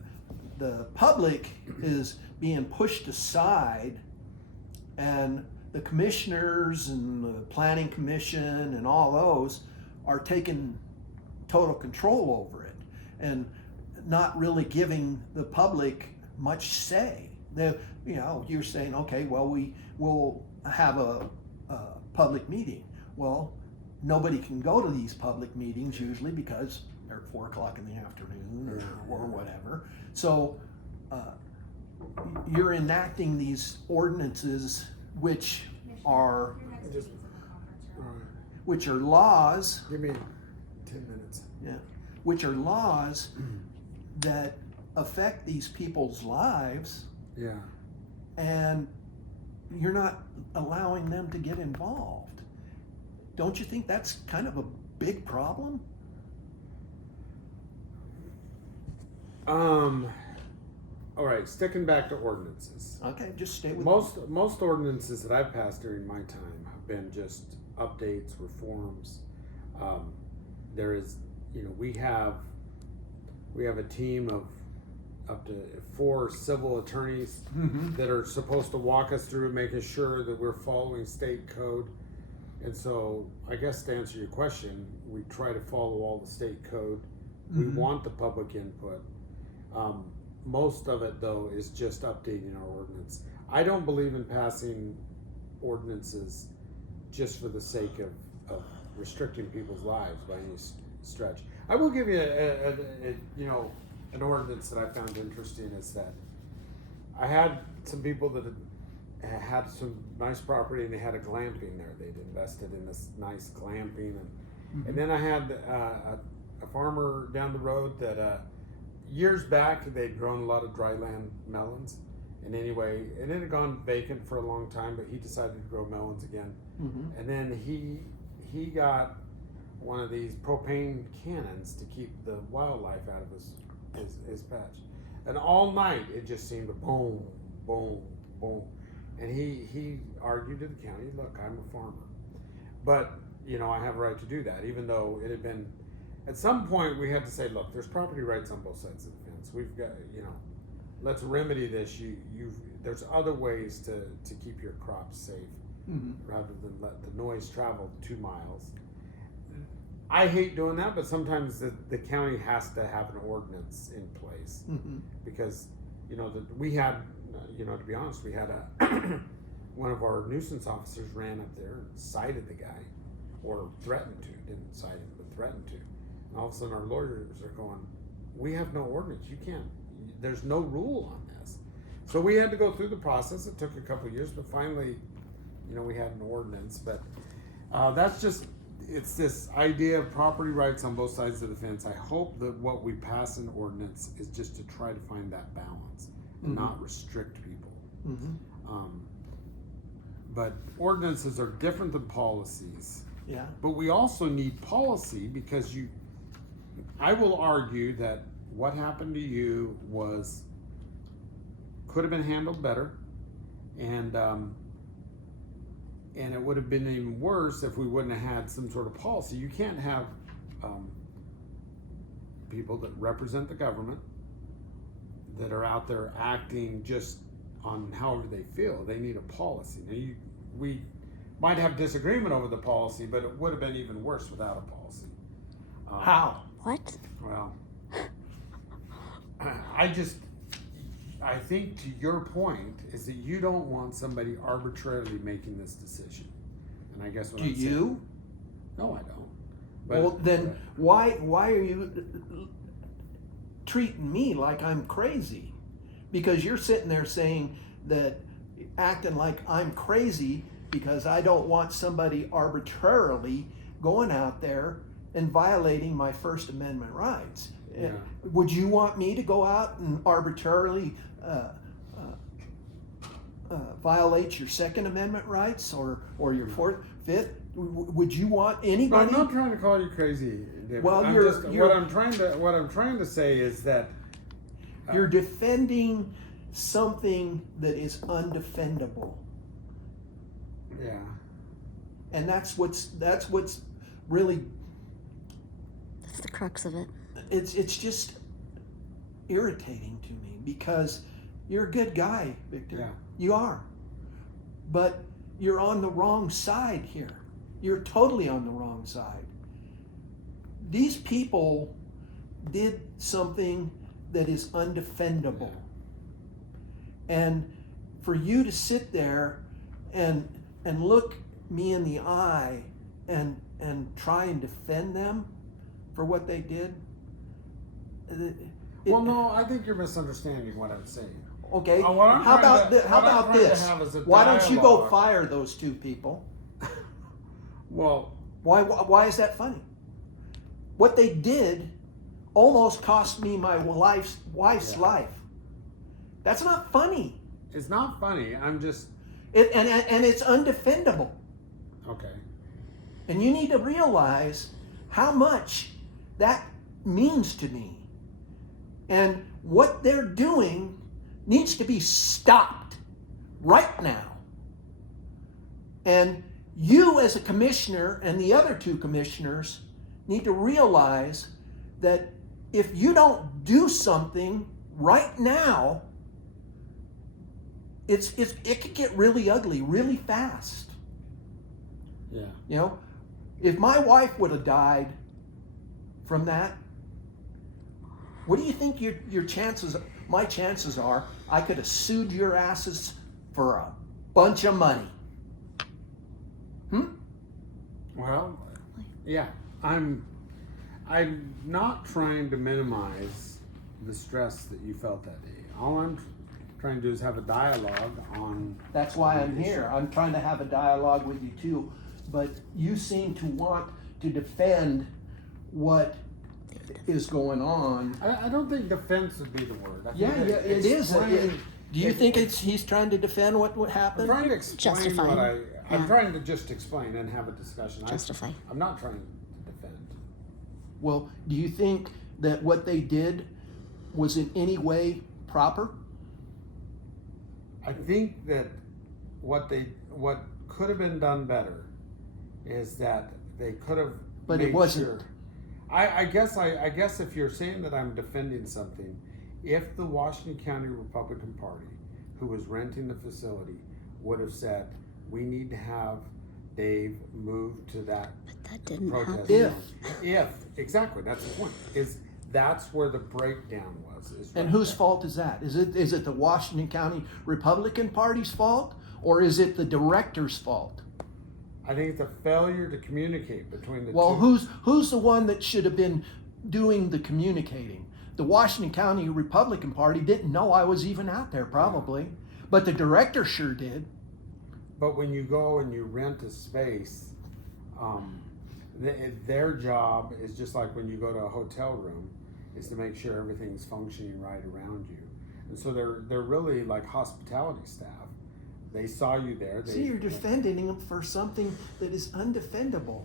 public is being pushed aside, and the commissioners and the planning commission and all those are taking total control over it and not really giving the public much say. You're saying, okay, well, we'll have a public meeting. Well, nobody can go to these public meetings usually because they're at 4:00 in the afternoon or whatever. So you're enacting these ordinances which are laws, Give me 10 minutes. which are laws that affect these people's lives, Yeah. and you're not allowing them to get involved. Don't you think that's kind of a big problem? All right, sticking back to ordinances. Okay, just stay with Most ordinances that I've passed during my time have been just updates, reforms. There is, we have a team of up to 4 civil attorneys that are supposed to walk us through making sure that we're following state code. And so, I guess to answer your question, we try to follow all the state code. We want the public input. Most of it, though, is just updating our ordinance. I don't believe in passing ordinances just for the sake of restricting people's lives by any stretch. I will give you an ordinance that I found interesting is that I had some people that had some nice property and they had a glamping there. They'd invested in this nice glamping, and then I had a farmer down the road that years back they'd grown a lot of dryland melons, and anyway, and it had gone vacant for a long time, but he decided to grow melons again, and then he got one of these propane cannons to keep the wildlife out of his patch, and all night it just seemed to boom, boom, boom. And he argued to the county, look, I'm a farmer, but I have a right to do that, even though it had been, at some point we had to say, look, there's property rights on both sides of the fence. We've got, let's remedy this. There's other ways to keep your crops safe rather than let the noise travel 2 miles. I hate doing that, but sometimes the county has to have an ordinance in place because, we had, to be honest, we had one of our nuisance officers ran up there and cited the guy, or threatened to, didn't cite him, but threatened to. And all of a sudden our lawyers are going, we have no ordinance, you can't, there's no rule on this. So we had to go through the process. It took a couple of years, but finally, we had an ordinance. But that's just, it's this idea of property rights on both sides of the fence. I hope that what we pass in ordinance is just to try to find that balance and not restrict people. But ordinances are different than policies. Yeah. But we also need policy because I will argue that what happened to you could have been handled better, and it would have been even worse if we wouldn't have had some sort of policy. You can't have people that represent the government that are out there acting just on however they feel. They need a policy. Now we might have disagreement over the policy, but it would have been even worse without a policy. How? What? Well, I think to your point is that you don't want somebody arbitrarily making this decision. And I guess what Do I'm saying, you? no, I don't. Well, then why are you treating me like I'm crazy? Because you're sitting there saying that, acting like I'm crazy because I don't want somebody arbitrarily going out there and violating my First Amendment rights. Yeah. Would you want me to go out and arbitrarily violate your Second Amendment rights or your Fourth, Fifth? Would you want No, anybody? I'm not trying to call you crazy, David. Well, what I'm trying to say is that You're defending something that is undefendable, yeah. and that's what's really That's the crux of it. it's just irritating to me because you're a good guy, Victor. Yeah. You are, but you're on the wrong side here. You're totally on the wrong side. These people did something that is undefendable. And for you to sit there and look me in the eye and try and defend them for what they did. Well, no, I think you're misunderstanding what I'm saying. Okay. What I'm How trying about to- how what I'm about trying to this? have is a Why don't you go dialogue. fire those two people? Well, Why is that funny? What they did almost cost me my wife's Yeah. life. That's not funny. it's not funny. I'm just And it's undefendable. okay. And you need to realize how much that means to me. And what they're doing needs to be stopped right now. And you as a commissioner and the other two commissioners need to realize that if you don't do something right now, it could get really ugly really fast. Yeah. You know, if my wife would have died from that, what do you think my chances are? I could have sued your asses for a bunch of money. Well, yeah. I'm not trying to minimize the stress that you felt that day. All I'm trying to do is have a dialogue on. That's why I'm the issue. here. I'm trying to have a dialogue with you too, but you seem to want to defend what is going on. I don't think defense would be the word. I think Yeah, it is. explain- Do you think he's trying to defend what I'm happened? trying to explain Justify. what I'm Yeah. trying to just explain and have a discussion. Justify. I'm not trying to defend. Well, do you think that what they did was in any way proper? I think that what could have been done better is that they could have. But it made wasn't. Sure. I guess if you're saying that I'm defending something, if the Washington County Republican Party, who was renting the facility, would have said, we need to have Dave move to that But that didn't protest. happen. If exactly, that's the point. That's where the breakdown was. And whose fault is that? Is it the Washington County Republican Party's fault, or is it the director's fault? I think it's a failure to communicate between the Well, two. who's the one that should have been doing the communicating? The Washington County Republican Party didn't know I was even out there, probably, but the director sure did. But when you go and you rent a space, their job is just like when you go to a hotel room, is to make sure everything's functioning right around you. And so they're really like hospitality staff. They saw you there. See, you're defending him for something that is undefendable.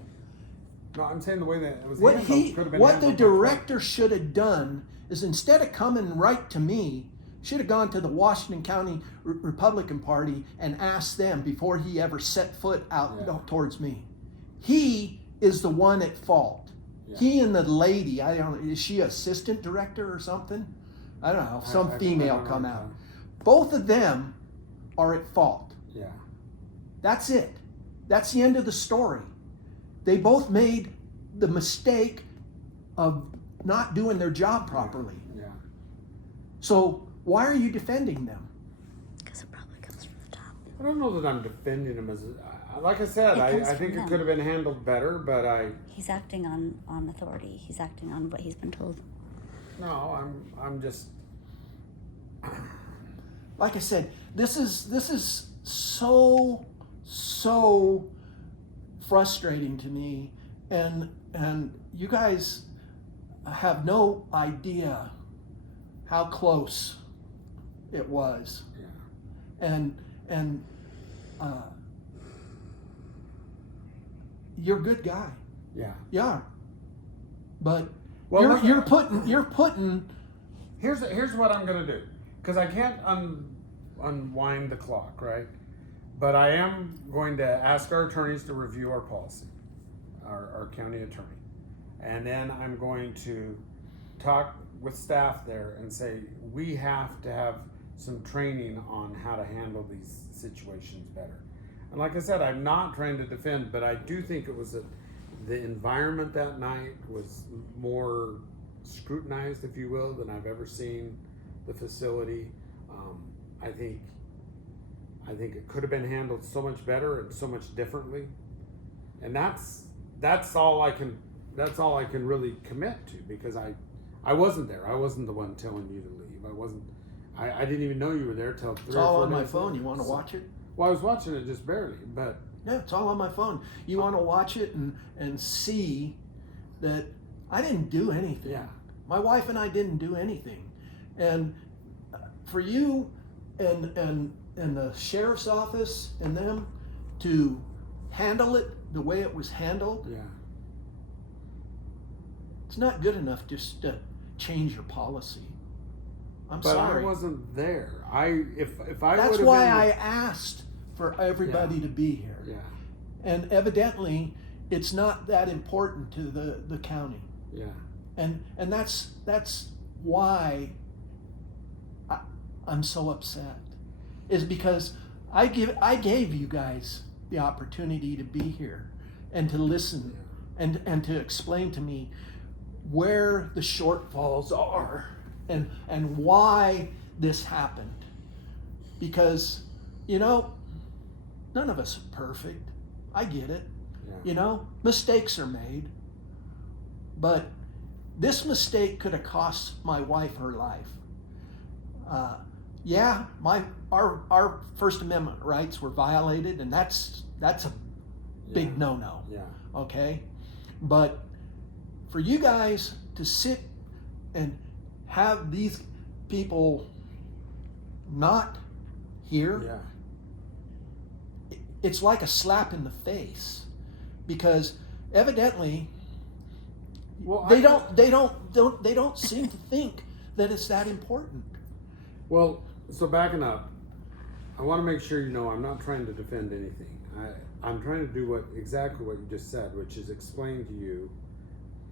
No, I'm saying the way that it was What handled could have been what the handled director should have done is, instead of coming right to me, should have gone to the Washington County Republican Party and asked them before he ever set foot out Yeah. towards me. He is the one at fault. Yeah. He and the lady, I don't know, is she assistant director or something? I don't know, some I female don't come know. out. Both of them are at fault. Yeah. That's it. That's the end of the story. They both made the mistake of not doing their job properly. Yeah. So why are you defending them? Because it probably comes from the top. I don't know that I'm defending him as, like I said, It comes I think from it him. could have been handled better, but He's acting on authority. He's acting on what he's been told. no, I'm just, Like I said, this is so frustrating to me, and you guys have no idea how close it was, yeah. and you're a good guy, Yeah. yeah, but Well, you're putting Here's what I'm gonna do, because I can't unwind the clock, right? But I am going to ask our attorneys to review our policy, our county attorney, and then I'm going to talk with staff there and say we have to have some training on how to handle these situations better. And like I said, I'm not trying to defend, but I do think it was the environment that night was more scrutinized, if you will, than I've ever seen the facility. I think it could have been handled so much better and so much differently, and that's all I can really commit to, because I wasn't there. I wasn't the one telling you to leave. I didn't even know you were there till 3 it's or all 4 on my days phone. later. You want to So- watch it? Well, I was watching it just barely, but Yeah, it's all on my phone. You want to watch it and see that I didn't do anything. yeah, My wife and I didn't do anything. And for you and the sheriff's office and them to handle it the way it was handled, yeah. it's not good enough just to change your policy. I'm But sorry. I wasn't there. If I That's would have why been, I asked for everybody Yeah. to be here. yeah, And evidently, it's not that important to the county. yeah, And that's why I'm so upset, is because I gave you guys the opportunity to be here and to listen and to explain to me where the shortfalls are and why this happened. Because, none of us are perfect. I get it. yeah. Mistakes are made. But this mistake could have cost my wife her life. Our First Amendment rights were violated, and that's a big no-no. Yeah. Okay? But for you guys to sit and have these people not here, Yeah. it's like a slap in the face, because evidently Well, they don't seem to think that it's that important. Well, so backing up, I want to make sure you know I'm not trying to defend anything. I'm trying to do exactly what you just said, which is explain to you,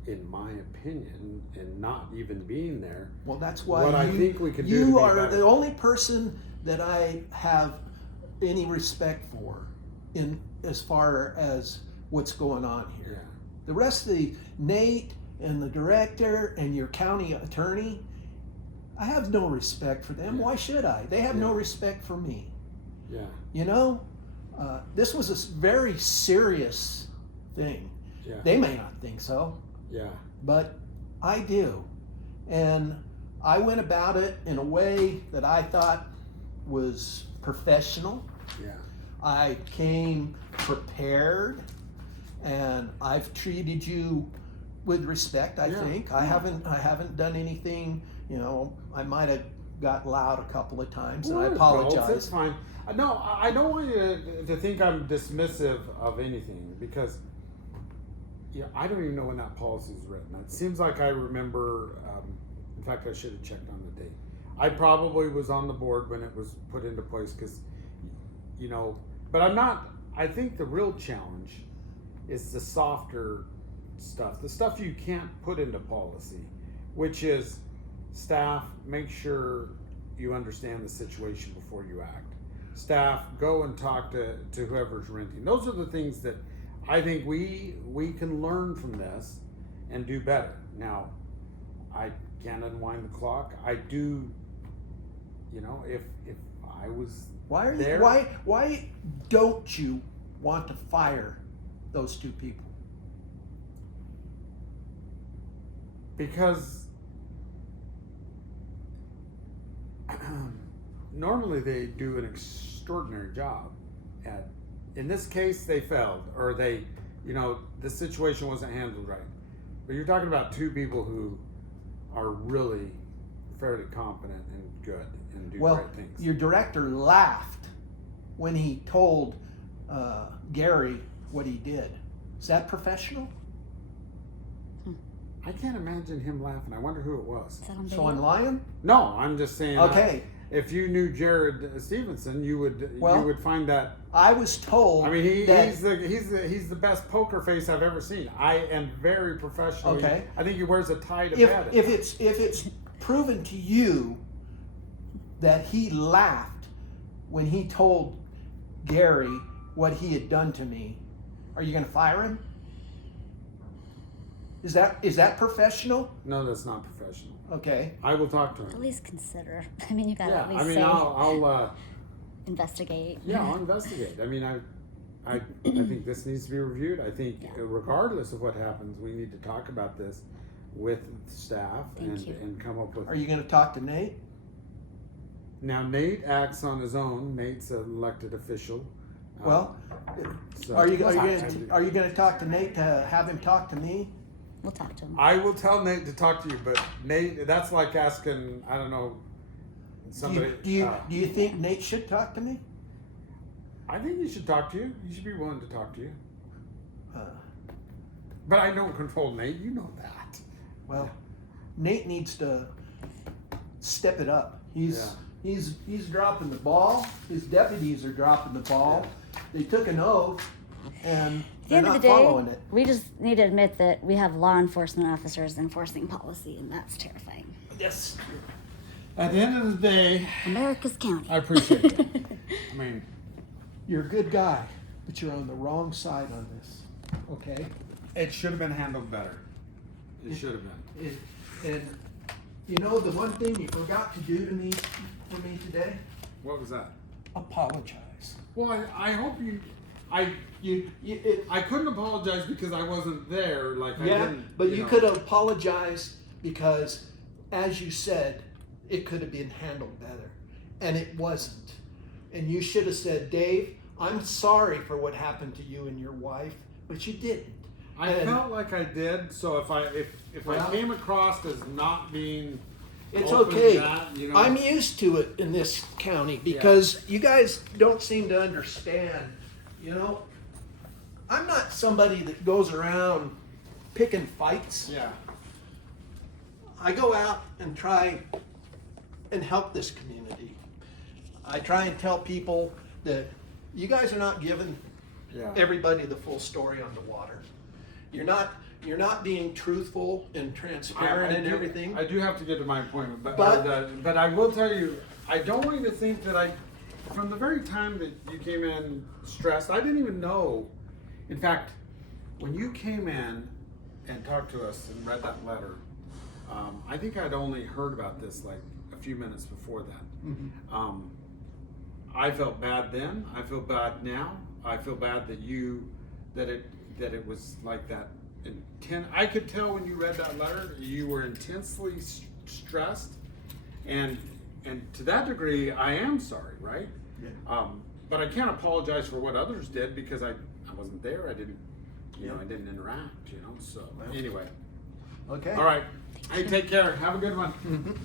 in my opinion, and not even being there. Well, that's why What I think we can do to you be are better. the only person that I have any respect for in as far as what's going on here. Yeah. The rest of the Nate and the director and your county attorney, I have no respect for them. Yeah. Why should I? They have no Yeah. respect for me. Yeah. This was a very serious thing. Yeah. They may not think so, Yeah. but I do. And I went about it in a way that I thought was professional. Yeah. I came prepared, and I've treated you with respect. I Yeah. think I haven't done anything. I might have got loud a couple of times, and I Well, apologize. It's fine. No, I don't want you to think I'm dismissive of anything, because Yeah, I don't even know when that policy was written. It seems like I remember. In fact, I should have checked on the date. I probably was on the board when it was put into place because, but I'm not. I think the real challenge is the softer stuff, the stuff you can't put into policy, which is staff, make sure you understand the situation before you act. Staff, go and talk to whoever's renting. Those are the things that I think we can learn from this and do better. Now, I can't unwind the clock. I do, if I was Why are you, there, why don't you want to fire those two people? because normally they do an extraordinary job in this case they failed, or the situation wasn't handled right. But you're talking about two people who are really fairly competent and good and do great things. Your director laughed when he told Gary what he did. Is that professional? I can't imagine him laughing. I wonder who it was. Is that on So video? I'm lying? No, I'm just saying. Okay. If you knew Jared Stevenson, you would find that. I was told. I mean, that, he's the best poker face I've ever seen. I am very professional. Okay. I think he wears a tie to if bed. if it's proven to you that he laughed when he told Gary what he had done to me, are you going to fire him? Is that professional? No, that's not professional. Okay. I will talk to him. At least consider. I mean, you gotta Yeah, at least I mean, say, I'll investigate. yeah, I'll investigate. I mean, I think this needs to be reviewed. I think regardless of what happens, we need to talk about this with staff and come up with. Are you going to talk to Nate? Now Nate acts on his own. Nate's an elected official. Well, So are you going to talk to Nate to have him talk to me? We'll talk to him. I will tell Nate to talk to you, but Nate, that's like asking, I don't know, somebody. Do you think Nate should talk to me? I think he should talk to you. He should be willing to talk to you. Uh, But I don't control Nate. You know that. well, Nate needs to step it up. He's dropping the ball. His deputies are dropping the ball. They took an oath, and At the they're end of not the day, following it. we just need to admit that we have law enforcement officers enforcing policy, and that's terrifying. Yes. At the end of the day, America's county. I appreciate it. I mean, You're a good guy, but you're on the wrong side on this. Okay? it should have been handled better. It should have been. And you know the one thing you forgot to do for me today? What was that? Apologize. Well, I hope you. I couldn't apologize because I wasn't there. Like I Yeah, didn't. but you could have apologized because, as you said, it could have been handled better, and it wasn't. And you should have said, Dave, I'm sorry for what happened to you and your wife, but you didn't. I felt like I did. So if I Well, came across as not being. It's open to okay. that, I'm used to it in this county because you guys don't seem to understand. You know, I'm not somebody that goes around picking fights. Yeah. I go out and try and help this community. I try and tell people that you guys are not giving Yeah. everybody the full story on the water. You're not being truthful and transparent and everything. I do have to get to my appointment, but But- I will tell you, I don't want you to think that from the very time that you came in stressed, I didn't even know. In fact, when you came in and talked to us and read that letter, I think I'd only heard about this like a few minutes before that. Mhm. I felt bad then. I feel bad now. I feel bad that that it was like that. I could tell when you read that letter, you were intensely stressed, and to that degree, I am sorry, right? Yeah. But I can't apologize for what others did because I wasn't there. I didn't, I didn't interact, So Well. anyway, Okay. all right. Hey, take care. Have a good one. Mhm.